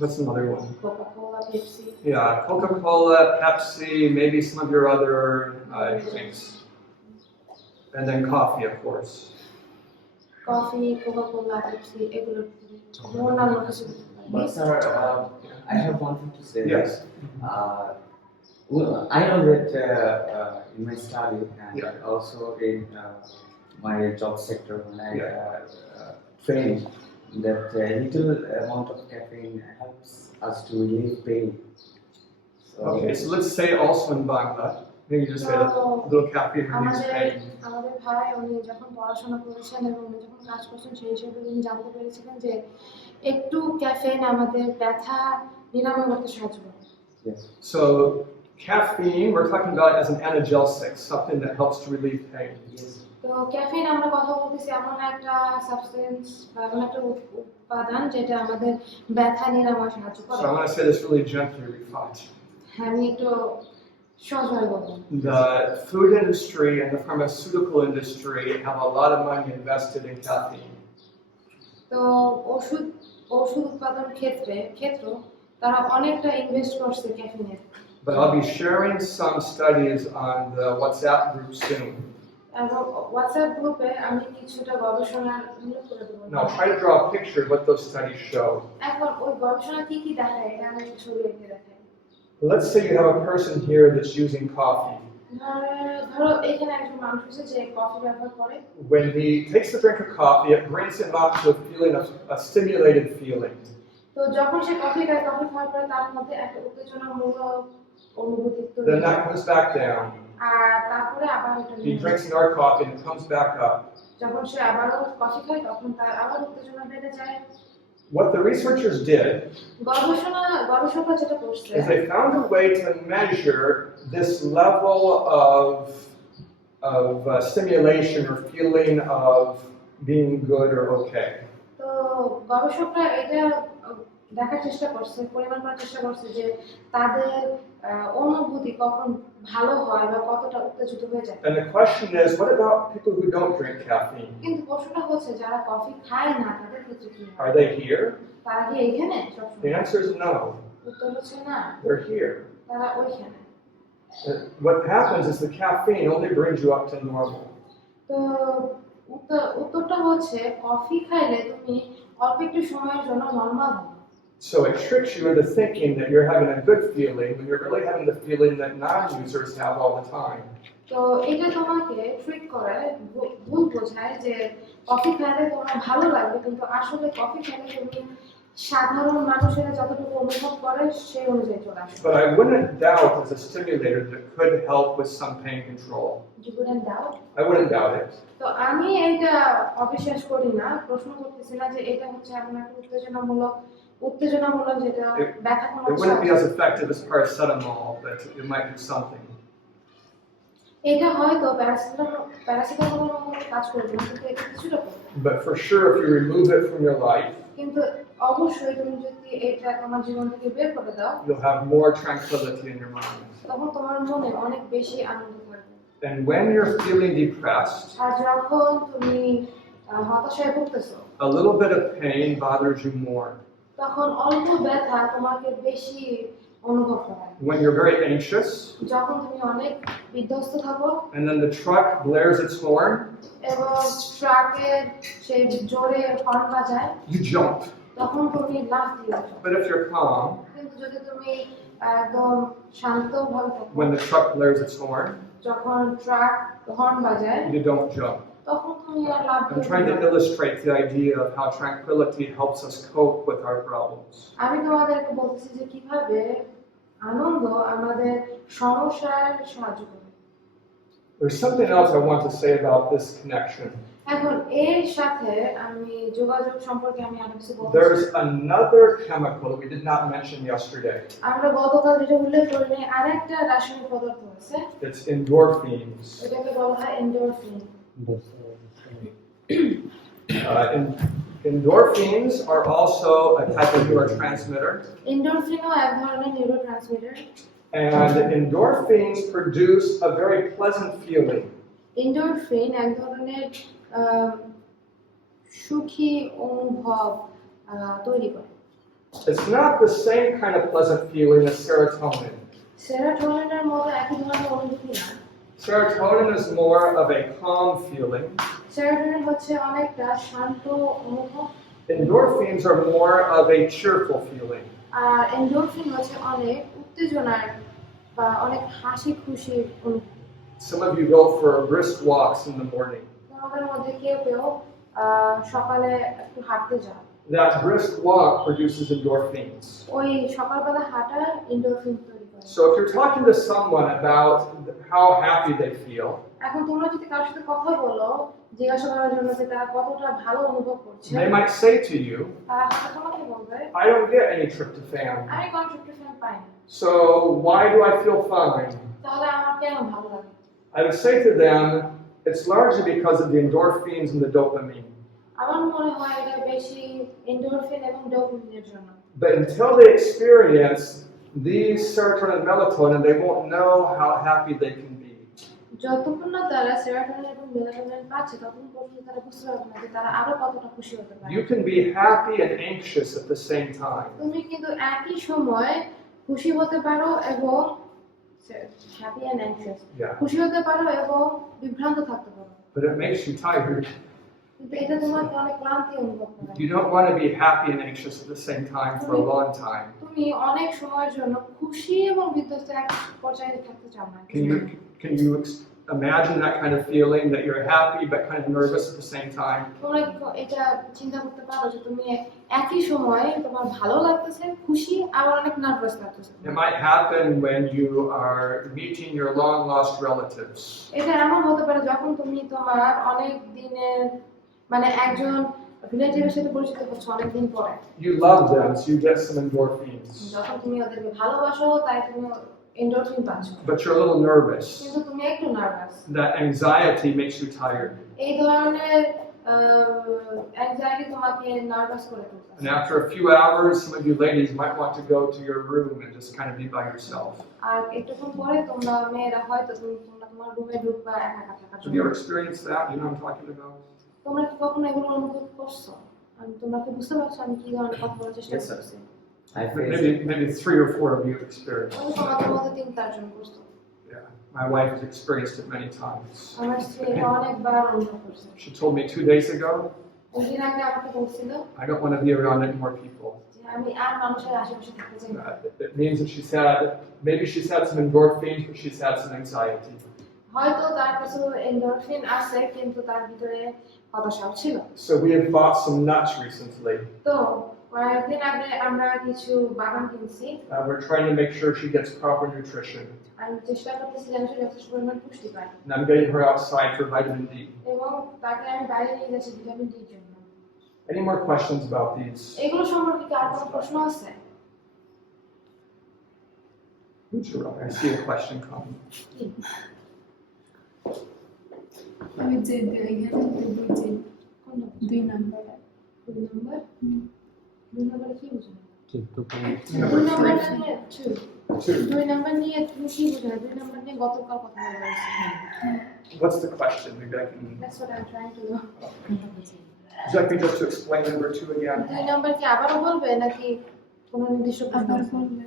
What's another one? Coca-Cola, Pepsi. Yeah, Coca-Cola, Pepsi, maybe some of your other drinks. And then coffee, of course. Coffee, Coca-Cola, Pepsi এগুলো অন্যান্য কিছু। But sir, I have one thing to say. Yes. Well, I know that in my study and Yeah. also in my job sector when I Yeah. trained that little amount of caffeine helps us to relieve pain. So, Okay, so let's say also in Bangla, maybe just say a little caffeine relieves pain. আমাদের ভাই উনি যখন পড়াশোনা করেছেন এবং উনি যখন কাজ করছেন সেই হিসেবে উনি জানতে পেরেছিলেন যে একটু ক্যাফেইন আমাদের ব্যথা নিরাময় করতে সাহায্য করে। yes. So caffeine, we're talking about it as an analgesic, something that helps to relieve pain. Yes. তো ক্যাফেইন আমরা কথা বলতেছি এমন একটা সাবস্টেন্স বা এমন একটা উপাদান যেটা আমাদের ব্যথা নিরাময় সাহায্য করে। So I want to say this really gently, Rifat. আমি একটু সহজভাবে বলবো। The food industry and the pharmaceutical industry have a lot of money invested in caffeine. তো ওষুধ ঔষধ উৎপাদন ক্ষেত্র তারা অনেকটা ইনভেস্ট করছে ক্যাফিনে। But I'll be sharing some studies on the WhatsApp group soon. এবং হোয়াটসঅ্যাপ গ্রুপে আমি কিছুটা গবেষণা উল্লেখ করে দেবো। And I'll try to draw a picture of what those studies show. এখন ওই গবেষণা কি কি দেখায় এটা আমি ছবি এঁকে দেখাই। Let's say you have a person here that's using coffee. ধরো এখানে একজন মানুষ আছে যে কফি ব্যবহার করে। When he takes a drink of coffee, it brings him up to a feeling of a stimulated feeling. তো যখন সে কফি খাওয়ার পরে তার মধ্যে একটা উত্তেজনামূলক অনুভূতি তৈরি Then হয়। that comes back down. আর তারপরে আবার এটা He drinks more coffee and it comes back up. যখন সে আবারও কফি খায় তখন তার আবার উত্তেজনা বেড়ে যায়। What the researchers did গবেষকরা যেটা করছে is they found a way to measure this level of stimulation or feeling of being good or okay. তো গবেষকরা এটা দেখার চেষ্টা করছে, পরিমাণ করার চেষ্টা করছে যে তাদের অনুভূতি কখন ভালো হয় বা কতটা উত্তেজিত হয়ে যায়। And the question is, what about people who don't drink caffeine? কিন্তু প্রশ্নটা হচ্ছে যারা কফি খায় না তাদের ক্ষেত্রে কি হয়? Are they here? তারা কি এইখানে The সবসময়? answer is no. উত্তর হচ্ছে না, They're here. তারা ওইখানে। What happens is the caffeine only brings you up to normal. তো উত্তরটা হচ্ছে কফি খাইলে তুমি অল্প একটু সময়ের জন্য নরমাল হবে। So it tricks you into thinking that you're having a good feeling when you're really having the feeling that non-users have all the time. তো এটা তোমাকে ট্রিক করে ভুল বোঝায় যে কফি খাইলে তোমার ভালো লাগবে, কিন্তু আসলে কফি খাইলে তুমি সাধারণ মানুষেরা যতটুকু অনুভব করে সেই অনুযায়ী চলে আসবে। But I wouldn't doubt as a stimulator that it could help with some pain control. You wouldn't doubt? I wouldn't doubt it. তো আমি এইটা অবিশ্বাস করি না, প্রশ্ন করতেছি না যে এটা হচ্ছে এমন একটা উত্তেজনামূলক যেটা ব্যথা It কমাতে wouldn't be সাহায্য as করে। effective as paracetamol, but it might do something. এটা হয়তো প্যারাসিটামলের মতো কাজ করবে না, কিন্তু এটা কিছুটা করবে। But for sure, if you remove it from your life, কিন্তু অবশ্যই তুমি যদি এটা তোমার জীবন থেকে বের করে দাও you'll have more tranquility in your mind. তখন তোমার মনে অনেক বেশি আনন্দ থাকবে। And when you're feeling depressed, আর যখন তুমি হতাশায় ভুগতেছো, a little bit of pain bothers you more. তখন অল্প ব্যথা তোমাকে বেশি অনুভব করায়। When you're very anxious, যখন তুমি অনেক বিধ্বস্ত থাকো and then the truck blares its horn, এবং ট্রাকের সেই জোরে হর্ন বাজায়, you jump. তখন তুমি লাফ দিয়ে ওঠো। But if you're calm, কিন্তু যদি তুমি একদম শান্তভাবে থাকো, when the truck blares its horn, যখন ট্রাক হর্ন বাজায় you don't jump. তখন তুমি আর লাফ I'm দিয়ে trying to ওঠো না। illustrate the idea of how tranquility helps us cope with our problems. আমি তোমাদেরকে বলতেছি যে কিভাবে আনন্দ আমাদের সমস্যার সাহায্য করে। There's something else I want to say about this connection. এখন এর সাথে আমি যোগাযোগ সম্পর্কে আমি আরো কিছু বলতে There's চাই। another chemical that we did not mention yesterday. আমরা গতকাল যেটা উল্লেখ করিনি, আরেকটা রাসায়নিক পদার্থ আছে, It's endorphins. এটাকে বলা হয় endorphin. Endorphins are also a type of neurotransmitter, এন্ডোরফিনও এক ধরনের neurotransmitter. and endorphins produce a very pleasant feeling. Endorphin এক ধরনের সুখী অনুভব তৈরি করে। It's not the same kind of pleasant feeling as serotonin. সেরোটোনিনের মতো একই ধরনের অনুভূতি না। Serotonin is more of a calm feeling. Serotonin হচ্ছে অনেকটা শান্ত অনুভব, Endorphins are more of a cheerful feeling. আর এন্ডোরফিন হচ্ছে অনেক উত্তেজনার বা অনেক হাসি খুশির অনুভব। Some of you go for brisk walks in the morning. তোমাদের মধ্যে কেউ সকালে একটু হাঁটতে যায়, That brisk walk produces endorphins. ওই সকালবেলা হাঁটা এন্ডোরফিন তৈরি করে। So if you're talking to someone about how happy they feel, এখন তোমরা যদি কারোর সাথে কথা বলো জিজ্ঞাসা করার জন্য যে তারা কতটা ভালো অনুভব করছে, they might say to you, তারা হয়তো তোমাকে বলবে I don't get any tryptophan. আমি কোনো ট্রিপটোফ্যান পাই না, So why do I feel fine? তাহলে আমার কেন ভালো লাগে? I would say to them, it's largely because of the endorphins and the dopamine. আমার মনে হয় এটা বেশি এন্ডোরফিন এবং ডোপামিনের জন্য। But until they experience these serotonin and melatonin, they won't know how happy they can be. যতক্ষণ না তারা সেরোটোনিন এবং মেলাটোনিন পাচ্ছে ততক্ষণ পর্যন্ত তারা বুঝতে পারবে না যে তারা আরো কতটা খুশি হতে পারে। You can be happy and anxious at the same time. তুমি কিন্তু একই সময় খুশি হতে পারো এবং হ্যাপি এন্ড অ্যাংশিয়াস, Yeah. খুশি হতে পারো এবং বিভ্রান্ত থাকতে পারো, But it makes you tired. কিন্তু এটা তোমাকে অনেক ক্লান্তি অনুভব করায়। You don't want to be happy and anxious at the same time for a long time. তুমি অনেক সময়ের জন্য খুশি এবং বিধ্বস্ত এক পর্যায়ে থাকতে চাও না। Can you imagine that kind of feeling that you're happy but kind of nervous at the same time? তোমরা এটা চিন্তা করতে পারো যে তুমি একই সময়ে তোমার ভালো লাগতেছে, খুশি আর অনেক নার্ভাস লাগতেছে। It might happen when you are meeting your long lost relatives. এটা এমন হতে পারে যখন তুমি তোমার অনেক দিনের মানে একজন রিলেটিভের সাথে পরিচিত হচ্ছ অনেক দিন পরে। You love them, so you get some endorphins. যখন তুমি ওদেরকে ভালোবাসো তাই তুমি এন্ডোরফিন পাচ্ছ, But you're a little nervous. কিন্তু তুমি একটু nervous. That anxiety makes you tired. এই ধরনের অ্যাংজাইটি তোমাকে নার্ভাস করে তুলছে। And after a few hours, some of you ladies might want to go to your room and just kind of be by yourself. আর একটুক্ষণ পরে তোমরা মেয়েরা হয়তো তোমরা তোমার রুমে ঢুকবা একা একা থাকার Have you ever জন্য। experienced that? You know what I'm talking about? তোমরা কি কখনো এগুলো অনুভব করছো? আমি তোমরা কি বুঝতে পারছো আমি কি ধরনের কথা বলার চেষ্টা Yes, sir. করছি? I face Maybe 3 or 4 of you have experienced আমি it. তোমাদের মধ্যে 3-4 জন করছো। Yeah. My wife has experienced it many times. আমার স্ত্রী এটা অনেকবার অনুভব করছে। She told me 2 days ago, একদিন আগে আমাকে বলছিল I don't want to be around any more people. যে আমি আর মানুষের আশেপাশে থাকতে চাই না। It means that maybe she's had some endorphins, but she's had some anxiety. হয়তো তার কিছু এন্ডোরফিন আছে কিন্তু তার ভিতরে হতাশাও ছিল। So we have bought some nuts recently. তো কয়েকদিন আগে আমরা কিছু বাদাম কিনছি। We're trying to make sure she gets proper nutrition. আমি চেষ্টা করতেছি যেন সে যথেষ্ট পরিমাণ পুষ্টি পায় And I'm getting her outside for vitamin D. এবং তাকে আমি বাইরে নিয়ে যাচ্ছি ভিটামিন ডি এর জন্য। Any more questions about these? এগুলো সম্পর্কে কি আর কোনো প্রশ্ন আছে? I see a question coming. ওই যে এখানে দুই নাম্বার দুই নাম্বার কি বুঝো? ঠিক তো দুই নাম্বারটা নিয়ে Two. দুই নাম্বার নিয়ে তুমি কি বুঝো? দুই নাম্বার নিয়ে গতকাল কথা বলেছি। What's the question? Maybe I can. That's what I'm trying to know. Would you like me just to explain number 2 again? দুই নাম্বার কি আবারও বলবে নাকি কোনো নির্দিষ্ট প্রশ্ন আবার আছে? বললে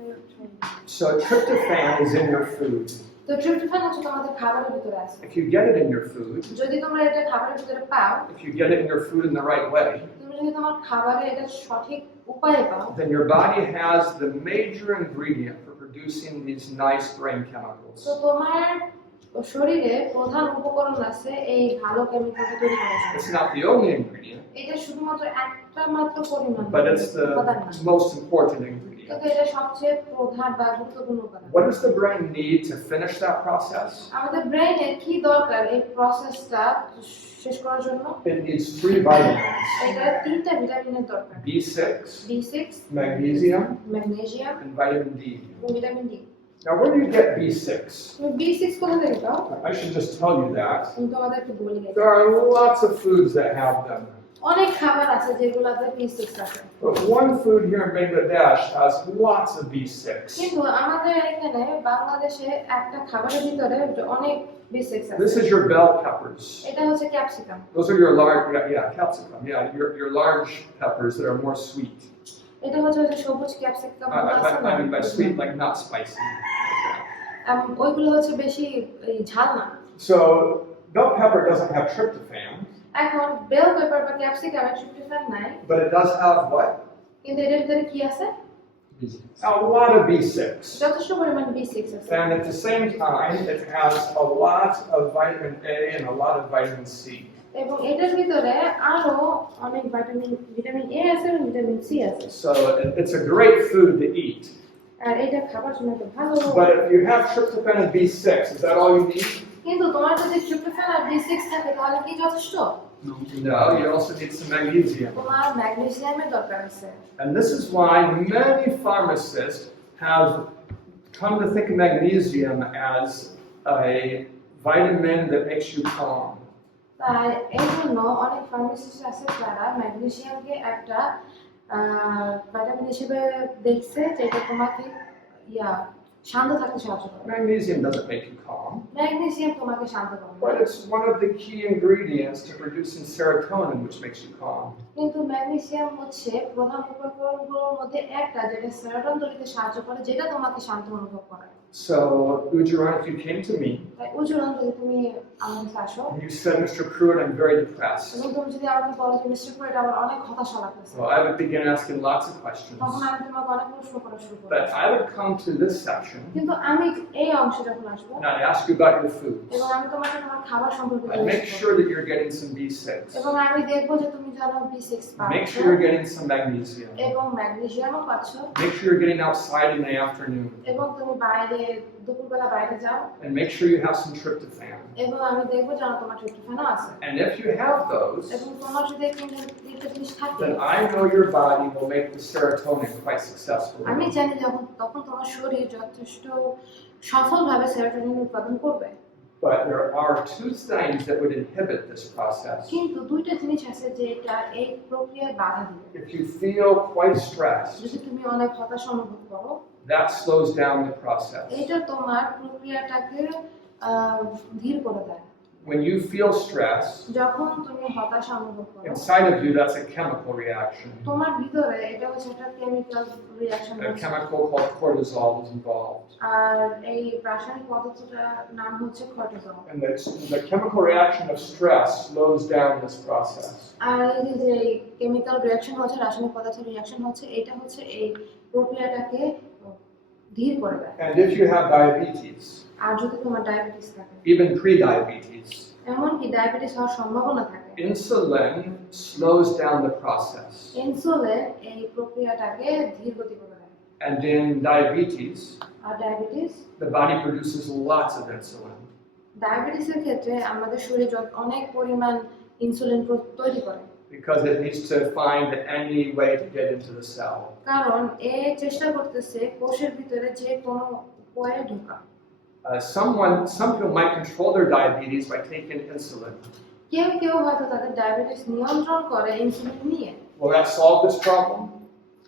So tryptophan is in your food. তো ট্রিপটোফ্যান হচ্ছে তোমাদের খাবারের ভিতরে আছে। If you get it in your food, যদি তোমরা এটা খাবারের ভিতরে পাও, if you get it in your food in the right way, তুমি যদি তোমার খাবারে এটা সঠিক উপায়ে পাও, then your body has the major ingredient for producing these nice brain তো chemicals. তোমার শরীরে প্রধান উপকরণ আছে এই ভালো কেমিক্যালটা তৈরি করার জন্য। It's not the only ingredient, এটা শুধুমাত্র একটা মাত্র পরিমাণ but it's উপাদান না, the most important ingredient. কিন্তু এটা সবচেয়ে প্রধান বা গুরুত্বপূর্ণ উপাদান। What does the brain need to finish that process? আমাদের ব্রেইনের কি দরকার এই প্রসেসটা শেষ করার জন্য? It needs 3 vitamins: এটা 3টা ভিটামিনের দরকার। B6, B6, magnesium, magnesium and vitamin D. এবং vitamin D. Now, where do you get B6? তুমি B6 কোথা থেকে পাও? I should just tell you that. আমি তোমাদেরকে বলে গেছি। There are lots of foods that have them. অনেক খাবার আছে যেগুলোতে B6 আছে, But one food here in Bangladesh has lots of B6. কিন্তু আমাদের এখানে বাংলাদেশে একটা খাবারের ভিতরে অনেক B6 আছে। This is your bell peppers. এটা হচ্ছে capsicum. Those are your large, capsicum. Yeah, your large peppers that are more sweet. এটা হচ্ছে ওই যে সবুজ ক্যাপসিকাম আছে না, I mean by sweet, like not spicy. ওইগুলো হচ্ছে বেশি ঝাল না। So bell pepper doesn't have tryptophan, এখন বেল পেপার বা ক্যাপসিকামে ট্রিপটোফ্যান নাই, but it does have what? কিন্তু এটার ভিতরে কি আছে? A lot of B6. যথেষ্ট পরিমাণ B6 আছে। And at the same time, it has a lot of vitamin A and a lot of vitamin C. এবং এটার ভিতরে আরো অনেক ভিটামিন এ আছে এবং ভিটামিন সি আছে। So it's a great food to eat. আর এটা খাবার জন্য তো ভালো। But if you have tryptophan and B6, is that all you need? কিন্তু তোমার যদি ট্রিপটোফ্যান আর B6 থাকে তাহলে কি যথেষ্ট? No, you also need some magnesium. তোমার ম্যাগনেসিয়ামের দরকার আছে। And this is why many pharmacists have come to think of magnesium as a vitamin that makes you calm. তাই এই জন্য অনেক ফার্মাসিস্ট আছে যারা ম্যাগনেসিয়ামকে একটা ভিটামিন হিসেবে দেখছে যেটা তোমাকে শান্ত থাকতে সাহায্য করে। Magnesium doesn't make you calm, magnesium তোমাকে শান্ত করে but না। it's one of the key ingredients to producing serotonin, which makes you calm. কিন্তু ম্যাগনেসিয়াম হচ্ছে প্রধান উপকরণগুলোর মধ্যে একটা, যেটা সেরোটোনিন তৈরিতে সাহায্য করে, যেটা তোমাকে শান্ত অনুভব করায়। So, Ujaran, if you came to me তাই উজ্জ্বলন, যদি তুমি আমার কাছে আসো and you said, Mr. Pruitt, I'm very depressed, এবং তুমি যদি আমাকে বলো যে মিস্টার ফ্রেড আমার অনেক হতাশা লাগতেছে, well, I would begin asking lots of questions. তখন আমি তোমাকে অনেক প্রশ্ন করা শুরু করব। But I would come to this section কিন্তু আমি এই অংশে যখন আসবো and I'd ask you about your foods. এবং আমি তোমাকে তোমার খাবার সম্পর্কে I'd make জিজ্ঞেস sure করব that you're getting some B6. এবং আমি দেখবো যে তুমি যেন B6 Make পাচ্ছ sure you're getting some magnesium. এবং ম্যাগনেসিয়ামও পাচ্ছ Make sure you're getting outside in the afternoon. এবং তুমি বাইরে দুপুরবেলা বাইরে যাও And make sure you have some tryptophan. এবং আমি দেখবো যেন তোমার ট্রিপটোফ্যানও আছে And if you have those, এবং তোমার যদি এই তিনটা জিনিস থাকে, then I know your body will make the serotonin quite successfully. আমি জানি তখন তোমার শরীর যথেষ্ট সফলভাবে সেরোটোনিন উৎপাদন করবে। But there are two things that would inhibit this process. কিন্তু দুইটা জিনিস আছে যেটা এই প্রক্রিয়ায় বাধা দিবে। If you feel quite stressed, যদি তুমি অনেক হতাশা অনুভব করো, that slows down the process. এটা তোমার প্রক্রিয়াটাকে ধীর করে দেয়। When you feel stress, যখন তুমি হতাশা অনুভব করো, inside of you, that's a chemical reaction. তোমার ভিতরে এটা হচ্ছে একটা chemical reaction A chemical called cortisol is involved. আর এই রাসায়নিক পদার্থটার নাম হচ্ছে cortisol. And the chemical reaction of stress slows down this process. আর এই যে কেমিক্যাল রিঅ্যাকশন হচ্ছে, রাসায়নিক পদার্থের রিঅ্যাকশন হচ্ছে, এটা হচ্ছে এই প্রক্রিয়াটাকে ধীর করে দেয়। And if you have diabetes, আর যদি তোমার ডায়াবেটিস থাকে, even pre-diabetes, এমনকি ডায়াবেটিস হওয়ার সম্ভাবনা থাকে, insulin slows down the process. Insulin এই প্রক্রিয়াটাকে ধীর গতি করে দেয়। And in diabetes, আর diabetes, the body produces lots of insulin. ডায়াবেটিসের ক্ষেত্রে আমাদের শরীর অনেক পরিমাণ ইনসুলিন তৈরি করে, Because it needs to find any way to get into the cell. কারণ এ চেষ্টা করতেছে কোষের ভিতরে যে কোনো উপায়ে ঢোকা। Some people might control their diabetes by taking insulin. কেউ হয়তো তাদের ডায়াবেটিস নিয়ন্ত্রণ করে ইনসুলিন নিয়ে। Will that solve this problem?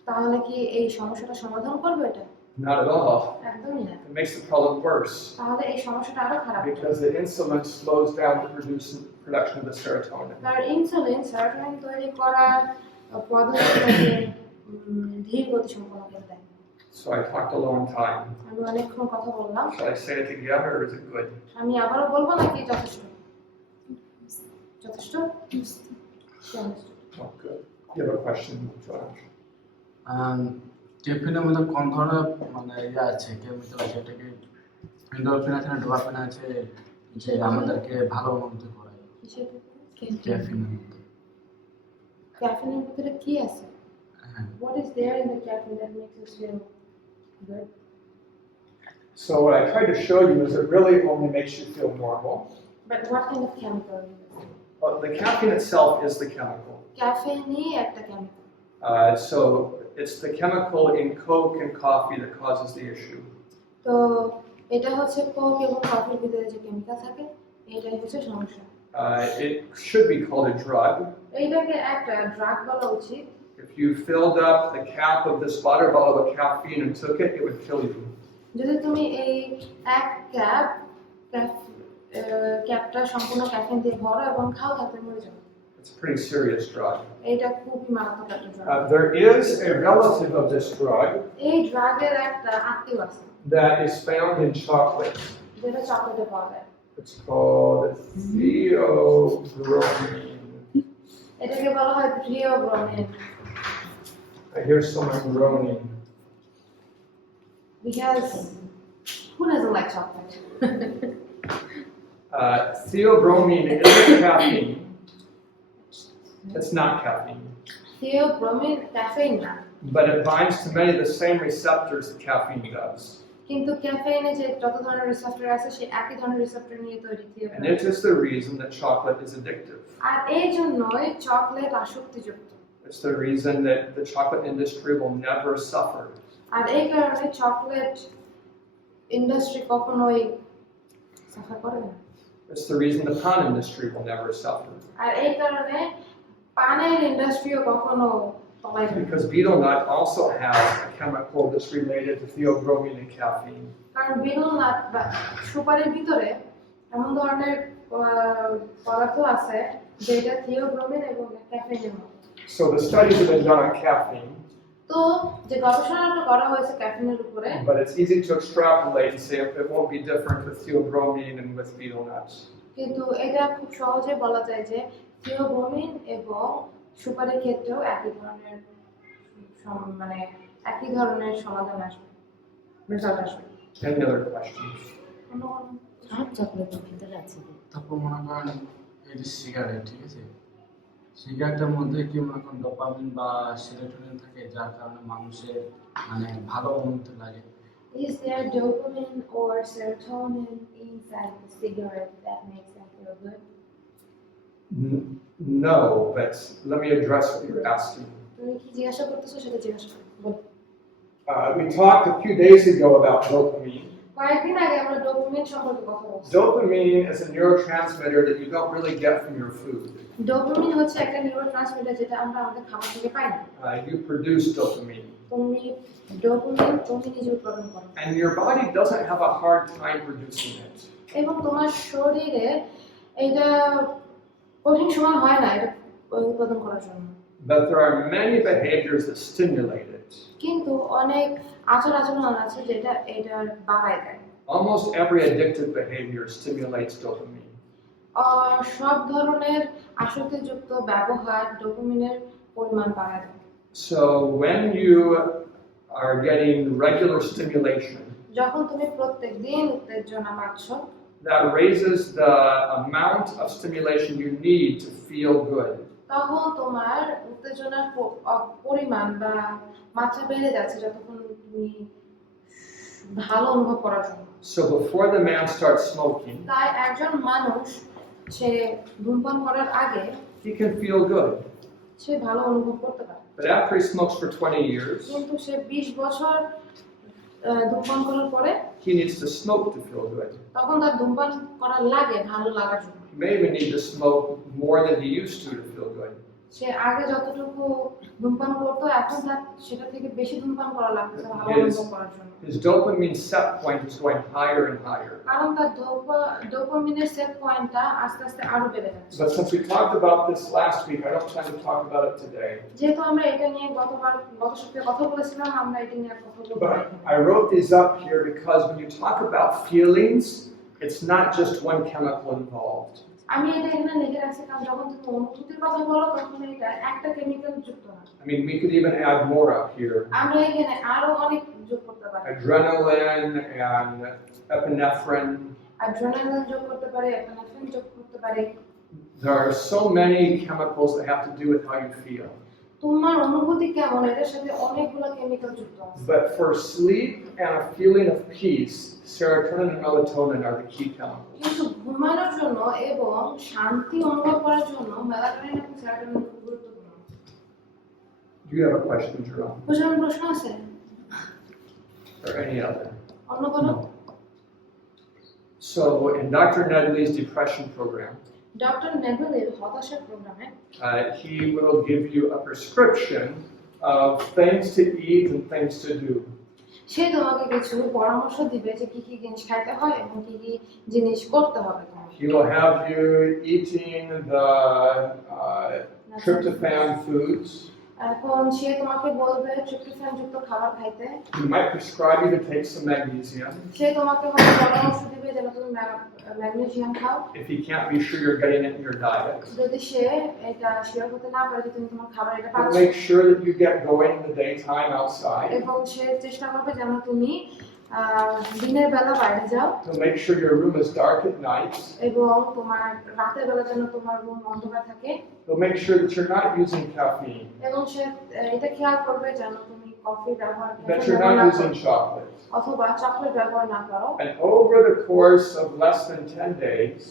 তাহলে কি এই সমস্যাটা সমাধান করবে এটা? Not at all. একদমই না। It makes the problem worse তাহলে এই সমস্যাটা আরো খারাপ হবে। because the insulin slows down the production of the serotonin. কারণ ইনসুলিন সেরোটোনিন তৈরি করার পদ্ধতিটাকে ধীর গতি সম্পন্ন করে দেয়। So I talked a long time. আমি অনেকক্ষণ কথা বললাম। Shall I say it together or is it good? আমি আবারও বলবো নাকি যথেষ্ট? যথেষ্ট? Oh, good. You have a question, Josh? ক্যাফিনের মধ্যে কোন ধরনের মানে ইয়ে আছে, কেমিক্যাল আছে, এটাকে এন্ডোরফিন আছে না ডোপামিন আছে, যে আমাদেরকে ভালো অনুভূতি করায়? ক্যাফিনের মধ্যে ক্যাফিনের ভিতরে কি আছে? হ্যাঁ। What is there in the caffeine that makes us feel good? So what I tried to show you is it really only makes you feel normal. But what kind of chemical is it? Well, the caffeine itself is the chemical. ক্যাফেইনই একটা chemical. So it's the chemical in Coke and coffee that causes the issue. তো এটা হচ্ছে কোক এবং কফির ভিতরে যে কেমিক্যাল থাকে, এটাই হচ্ছে সমস্যা। It should be called a drug. এইটাকে একটা ড্রাগ বলা উচিত। If you filled up the cap of this water bottle with caffeine and took it, it would kill you. যদি তুমি এই এক ক্যাপটা সম্পূর্ণ ক্যাফেইন দিয়ে ভরো এবং খাও, তাতে মরে যাবে। It's a pretty serious drug. এটা খুবই মারাত্মক একটা drug. There is a relative of this drug এই ড্রাগের একটা আত্মীয় আছে that is found in chocolate. যেটা চকলেটে পাওয়া যায়। It's called theobromine. এটাকে বলা হয় theobromine. I hear someone groaning. Because who doesn't like chocolate? Theobromine isn't caffeine. It's not caffeine. Theobromine caffeine না, But it binds to many of the same receptors that caffeine does. কিন্তু ক্যাফেইনে যে যত ধরনের রিসেপ্টর আছে সেই একই ধরনের রিসেপ্টর নিয়ে তৈরি And theobromine. it is the reason that chocolate is addictive. আর এই জন্যই চকলেট আসক্তিযুক্ত। It's the reason that the chocolate industry will never suffer. আর এই কারণে চকলেট ইন্ডাস্ট্রি কখনোই সাফার করে না। It's the reason the pawn industry will never suffer. আর এই কারণে পানের ইন্ডাস্ট্রিও কখনো তলায় যাবে। Because betel nut also has a chemical that's related to theobromine and caffeine. কারণ বেগুন নাট বা সুপারির ভিতরে এমন ধরনের পদার্থ আছে যেটা থিওব্রোমিন এবং ক্যাফেইনের মতো। So the studies have been done on caffeine, তো যে গবেষণাটা করা হয়েছে ক্যাফেইনের উপরে, but it's easy to extrapolate and say it won't be different with theobromine and with betel nuts. কিন্তু এটা খুব সহজে বলা যায় যে থিওব্রোমিন এবং সুপারির ক্ষেত্রেও একই ধরনের মানে একই ধরনের সমাধান আসবে, রেজাল্ট আসবে। Any other questions? হট চকলেটের ভিতরে আছে কি? তারপর মনে করেন এই যে সিগারেট, ঠিক আছে, সিগারেটের মধ্যে কি মনে করেন ডোপামিন বা সেরোটোনিন থাকে যার কারণে মানুষের মানে ভালো অনুভূতি লাগে? Is there dopamine or serotonin inside the cigarette that makes them feel good? No, but let me address what you're asking. তুমি কি জিজ্ঞাসা করতেছো সেটা জিজ্ঞাসা করো, বলো। We talked a few days ago about dopamine. কয়েকদিন আগে আমরা ডোপামিন সম্পর্কে কথা বলছি। Dopamine is a neurotransmitter that you don't really get from your food. Dopamine হচ্ছে একটা নিউরোট্রান্সমিটার যেটা আমরা আমাদের খাবার থেকে পাই না। You produce dopamine. তুমি ডোপামিন তুমি নিজে উৎপাদন করো। And your body doesn't have a hard time producing it. এবং তোমার শরীরে এটা কঠিন সময় হয় না এটা উৎপাদন করার জন্য। But there are many behaviors that stimulate it. কিন্তু অনেক আচরণ আছে যেটা এটা বাড়ায় দেয়। Almost every addictive behavior stimulates dopamine. সব ধরনের আসক্তিযুক্ত ব্যবহার ডোপামিনের পরিমাণ বাড়ায় দেয়। So when you are getting regular stimulation, যখন তুমি প্রত্যেকদিন উত্তেজনা পাচ্ছ, that raises the amount of stimulation you need to feel good. তখন তোমার উত্তেজনার পরিমাণ বা মাত্রা বেড়ে যাচ্ছে যতক্ষণ তুমি ভালো অনুভব করার জন্য। So before the man starts smoking, তাই একজন মানুষ সে ধূমপান করার আগে he can feel good. সে ভালো অনুভব করতে পারে। But after he smokes for 20 years, কিন্তু সে 20 বছর ধূমপান করার পরে he needs to smoke to feel good. তখন তার ধূমপান করা লাগে ভালো লাগার জন্য। He may even need to smoke more than he used to feel good. সে আগে যতটুকু ধূমপান করতো এখন তার সেটা থেকে বেশি ধূমপান করা লাগছে ভালো অনুভব করার জন্য। His dopamine set point is going higher and higher. কারণ তার ডোপামিনের সেট পয়েন্টটা আস্তে আস্তে আরো বেড়ে যাচ্ছে। But since we talked about this last week, I don't plan to talk about it today. যেহেতু আমরা এটা নিয়ে গত সপ্তাহে কথা বলেছিলাম, আমরা এটা নিয়ে কথা বলবো। But I wrote these up here because when you talk about feelings, it's not just one chemical involved. আমি এটা এখানে লিখে রাখছি কারণ যখন তুমি অনুভূতির কথা বলো তখন এটা একটা কেমিক্যাল যুক্ত না। I mean, we could even add more up here. আমরা এখানে আরো অনেক যোগ করতে পারি। Adrenaline and epinephrine. অ্যাড্রেনালিন যোগ করতে পারি, এপিনেফ্রিন যোগ করতে পারি। There are so many chemicals that have to do with how you feel. তোমার অনুভূতি কেমন এটার সাথে অনেকগুলো কেমিক্যাল যুক্ত আছে। But for sleep and a feeling of peace, serotonin and melatonin are the key chemicals. কিন্তু ঘুমানোর জন্য এবং শান্তি অনুভব করার জন্য মেলাটোনিন এবং সেরোটোনিন খুব গুরুত্বপূর্ণ। Do you have a question, Jerome? বুঝলেন প্রশ্ন আছে? Or any other? অন্য কোনো? So in Dr. Nedley's depression program, doctor নেভেলের হতাশার প্রোগ্রামে he will give you a prescription of things to eat and things to do. সে তোমাকে কিছু পরামর্শ দিবে যে কি কি জিনিস খাইতে হয় এবং কি কি জিনিস করতে হবে তোমার। He will have you eating the tryptophan foods. এখন সে তোমাকে বলবে ট্রিপটোফ্যান যুক্ত খাবার খাইতে। He might prescribe you to take some magnesium. সে তোমাকে হয়তো পরামর্শ দিবে যেন তুমি ম্যাগনেসিয়াম খাও। If he can't be sure you're getting it in your diet. যদি সে এটা শিওর করতে না পারে যে তুমি তোমার খাবার এটা পাচ্ছ। Make sure that you get going in the daytime outside. এবং সে চেষ্টা করবে যেন তুমি দিনের বেলা বাইরে যাও। To make sure your room is dark at night. এবং তোমার রাতের বেলা যেন তোমার রুম অন্ধকার থাকে। To make sure that you're not using caffeine. এবং সে এটা খেয়াল করবে যেন তুমি কফি ব্যবহার That you're not using chocolate. অথবা চকলেট ব্যবহার না করো। And over the course of less than 10 days,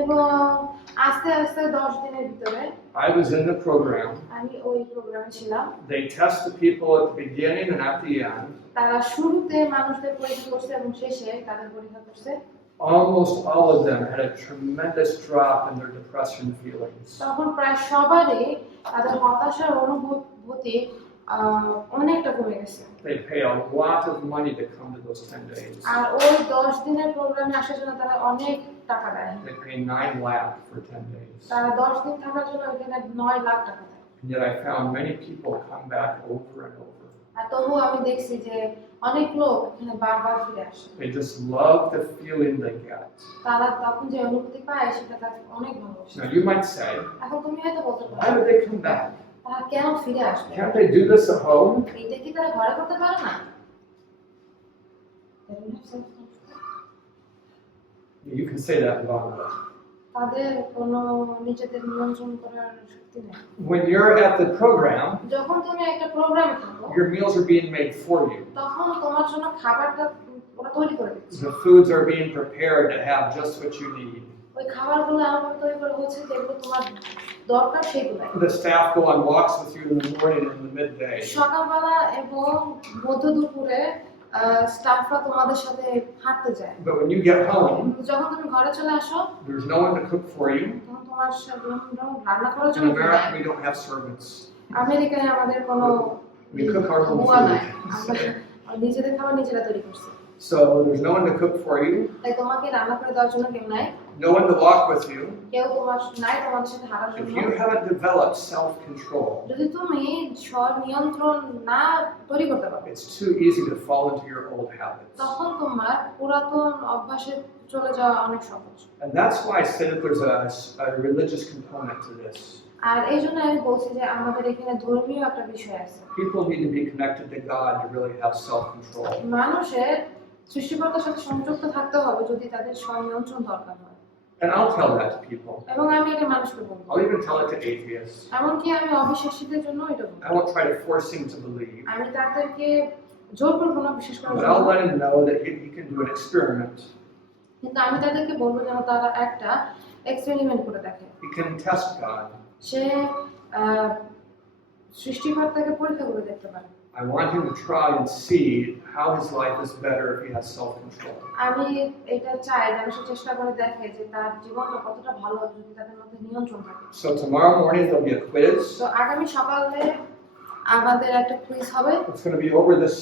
এবং আস্তে আস্তে 10 দিনের ভিতরে I was in the program. আমি ওই প্রোগ্রামে ছিলাম। They test the people at the beginning and at the end. তারা শুরুতে মানুষদের পরীক্ষা করছে এবং শেষে তাদের পরীক্ষা করছে। almost all of them had a tremendous drop in their depression feelings. তখন প্রায় সবারই তাদের হতাশার অনুভূতি অনেকটা কমে গেছে। They pay a lot of money to come to those 10 days. আর ওই 10 দিনের প্রোগ্রামে আসার জন্য তারা অনেক টাকা দেয়। They pay 9 lakh for 10 days. তারা 10 দিন থাকার জন্য ওখানে 9 লাখ টাকা দেয়। And yet I found many people come back over and over. আর তবুও আমি দেখছি যে অনেক লোক এখানে বারবার ফিরে আসে। They just love the feeling they get. তারা তখন যে অনুভূতি পায় সেটা তাদের অনেক ভালো লাগে। Now you might say, এখন তুমি হয়তো বলতে why পারো would they come back? তারা কেন ফিরে আসবে? Can't they do this at home? এইটা কি তারা ঘরে করতে পারে না? You can say that in Bangla. তাদের কোনো নিজেদের নিয়ন্ত্রণ করার শক্তি নেই। When you're at the program, যখন তুমি একটা প্রোগ্রামে থাকো your meals are being made for you. তখন তোমার জন্য খাবারটা ওরা তৈরি করে দিচ্ছে। The foods are being prepared to have just what you need. ওই খাবারগুলো এমন তৈরি করা হচ্ছে যেগুলো তোমার দরকার সেগুলাই। The staff go on walks with you in the morning and in the midday. সকালবেলা এবং মধ্য দুপুরে স্টাফরা তোমাদের সাথে হাঁটতে যায়। But when you get home, যখন তুমি ঘরে চলে আসো there's no one to cook for you. তখন তোমার রান্না করার In জন্য America, we don't have servants. আমেরিকায় আমাদের কোনো We cook our own বুয়া নাই। food. আমরা নিজেদের খাবার নিজেরা তৈরি করছি। So there's no one to cook for you, তাই তোমাকে রান্না করে দেওয়ার জন্য কেউ নাই, no one to walk with you. কেউ তোমার নাই তোমাদের সাথে হাঁটার If জন্য। you haven't developed self-control, যদি তুমি স্ব-নিয়ন্ত্রণ না তৈরি করতে পারো it's too easy to fall into your old habits. তখন তোমার পুরাতন অভ্যাসে চলে যাওয়া অনেক সহজ। And that's why I say that there's a religious component to this. আর এই জন্য আমি বলছি যে আমাদের এখানে ধর্মীয় একটা বিষয় আছে। People need to be connected to God to really have self-control. মানুষের সৃষ্টিকর্তার সাথে সংযুক্ত থাকতে হবে যদি তাদের স্ব-নিয়ন্ত্রণ দরকার হয়। And I'll tell that to people. এবং আমি এটা মানুষকে বলবো। I'll even tell it to atheists. এমনকি আমি অবিশ্বাসীদের জন্য এটা বলবো। I won't try to force him to believe. আমি তাদেরকে জোর করবো না বিশ্বাস করার But I'll জন্য। let him know that he can do an experiment. কিন্তু আমি তাদেরকে বলবো যেন তারা একটা এক্সপেরিমেন্ট করে দেখে। He can test God. সে সৃষ্টিকর্তাকে পরীক্ষা করে দেখতে পারে। I want him to try and see how his life is better if he has self-control. আমি এটা চাই যেন সে চেষ্টা করে দেখে যে তার জীবনটা কতটা ভালো যদি তাদের মধ্যে নিয়ন্ত্রণ থাকে। So tomorrow morning there'll be a quiz. তো আগামী সকালে আমাদের একটা কুইজ হবে। It's going to be over this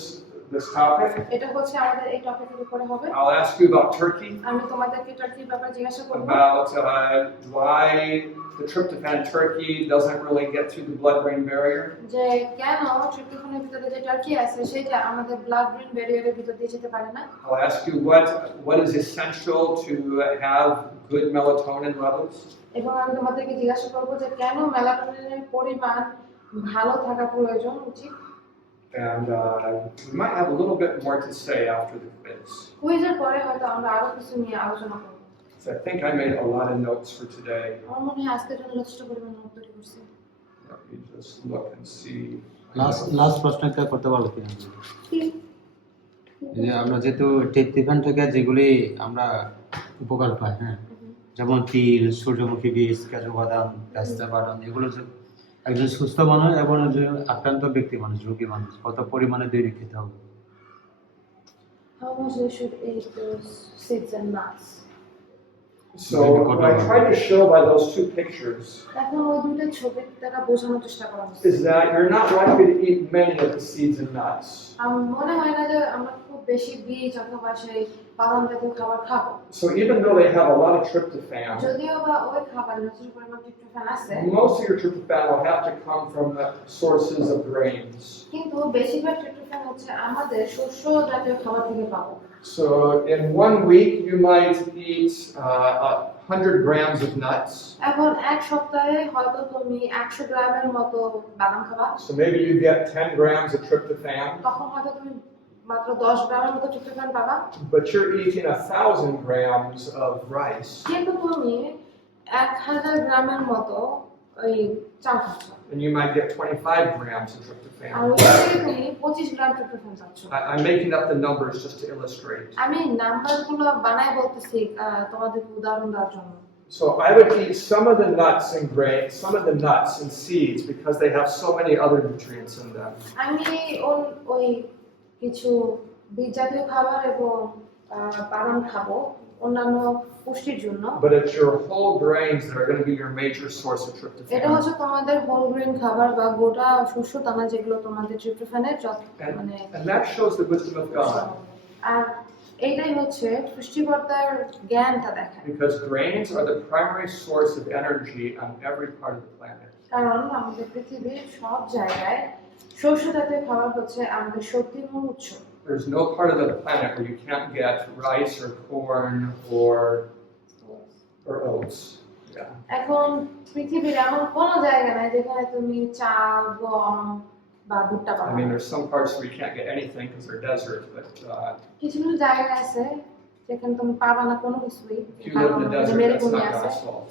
topic. এটা হচ্ছে আমাদের এই টপিকের উপরে হবে। I'll ask you about Turkey, আমি তোমাদেরকে টার্কির ব্যাপারে জিজ্ঞাসা করব। about why the tryptophan in Turkey doesn't really get through the blood-brain barrier. যে কেন ট্রিপ্টোফ্যানের ভিতরে যে টার্কি আছে সেটা আমাদের ব্লাড ব্রেন ব্যারিয়ারের ভিতর দিয়ে যেতে পারে না। I'll ask you what is essential to have good melatonin levels. এবং আমি তোমাদেরকে জিজ্ঞাসা করব যে কেন মেলাটোনিনের পরিমাণ ভালো থাকা প্রয়োজন উচিত। And we might have a little bit more to say after the quiz. কুইজের পরে হয়তো আমরা আরো কিছু নিয়ে আলোচনা করব। So I think I made a lot of notes for today. আমার মনে হয় আজকের জন্য যথেষ্ট পরিমাণ নোট তৈরি করছি। Let me just look and see. Last প্রশ্ন একটা করতে পারবো কিনা? যে আমরা যেহেতু ট্রিপ্টোফ্যান থেকে যেগুলি আমরা উপকার পাই, হ্যাঁ, যেমন তিল, সূর্যমুখী বীজ, কাজু বাদাম, পেস্তা বাদাম, এগুলো যে একজন সুস্থ মানুষ এবং একজন আক্রান্ত ব্যক্তি মানুষ, রোগী মানুষ কত পরিমাণে দৈনিক খেতে হবে? How much they should eat those seeds and nuts? So what I tried to show by those two pictures এখন ওই দুটো ছবি দ্বারা বোঝানোর চেষ্টা করা হচ্ছে। is that you're not likely to eat many of the seeds and nuts. আমার মনে হয় না যে আমরা খুব বেশি বীজ অথবা সেই বাদাম জাতীয় খাবার খাবো। So even though they have a lot of tryptophan, যদিও বা ওই খাবারে যথেষ্ট পরিমাণ ট্রিপ্টোফ্যান আছে, most of your tryptophan will have to come from the sources of grains. কিন্তু বেশিরভাগ ট্রিপ্টোফ্যান হচ্ছে আমাদের শস্য জাতীয় খাবার থেকে পাবো। So in 1 week you might eat 100 grams of nuts. এখন এক সপ্তাহে হয়তো তুমি 100 গ্রামের মতো বাদাম খাবা। So maybe you get 10 grams of tryptophan, তখন হয়তো তুমি মাত্র 10 গ্রামের মতো ট্রিপ্টোফ্যান পাবা। but you're eating 1,000 grams of rice. কিন্তু তুমি 1000 গ্রামের মতো ওই চাল খাচ্ছ। And you might get 25 grams of আর tryptophan. ওই থেকে তুমি 25 গ্রাম ট্রিপ্টোফ্যান পাচ্ছ। I'm making up the numbers just to illustrate. আমি নাম্বারগুলো বানাই বলতেছি তোমাদের উদাহরণ দেওয়ার জন্য। So I would eat some of the nuts and grains, some of the nuts and seeds because they have so many other nutrients in them. আমি ওই কিছু বীজ জাতীয় খাবার এবং বাদাম খাবো অন্যান্য পুষ্টির জন্য। But it's your whole grains that are going to be your major source of এটা tryptophan. হচ্ছে তোমাদের হোল গ্রেন খাবার বা গোটা শস্য দানা যেগুলো তোমাদের ট্রিপ্টোফ্যানের মানে And that shows the wisdom of God. আর এইটাই হচ্ছে সৃষ্টিকর্তার জ্ঞানটা দেখায়। Because grains are the primary source of energy on every part of the planet. কারণ আমাদের পৃথিবীর সব জায়গায় শস্য জাতীয় খাবার হচ্ছে আমাদের শক্তির মূল উৎস। There's no part of the planet where you can't get rice or corn or oats. Yeah. এখন পৃথিবীর এমন কোনো জায়গা নাই যেখানে তুমি চাল, গম বা ভুট্টা পাবে I mean, না। there's some parts where you can't get anything because they're desert, but কিছু কিছু জায়গা আছে যেখানে তুমি পাবা না কোনো কিছুই, if you live in the desert, that's মেরুভূমি not আছে। God's fault.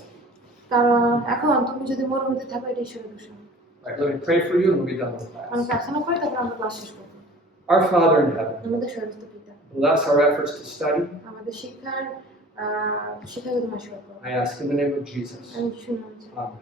কারণ এখন তুমি যদি মরুভূমিতে থাকো এটা ঈশ্বরের দোষ না। Right, let me pray for you and we'll be done with আমি class. প্রার্থনা করি তারপর আমরা ক্লাস শেষ করবো। Our Father in heaven, আমাদের স্বর্গস্থ পিতা, bless our efforts to study. আমাদের শিক্ষাকে তুমি আশীর্বাদ করো। I ask in the name of Jesus. আমি শুনলাম। Amen.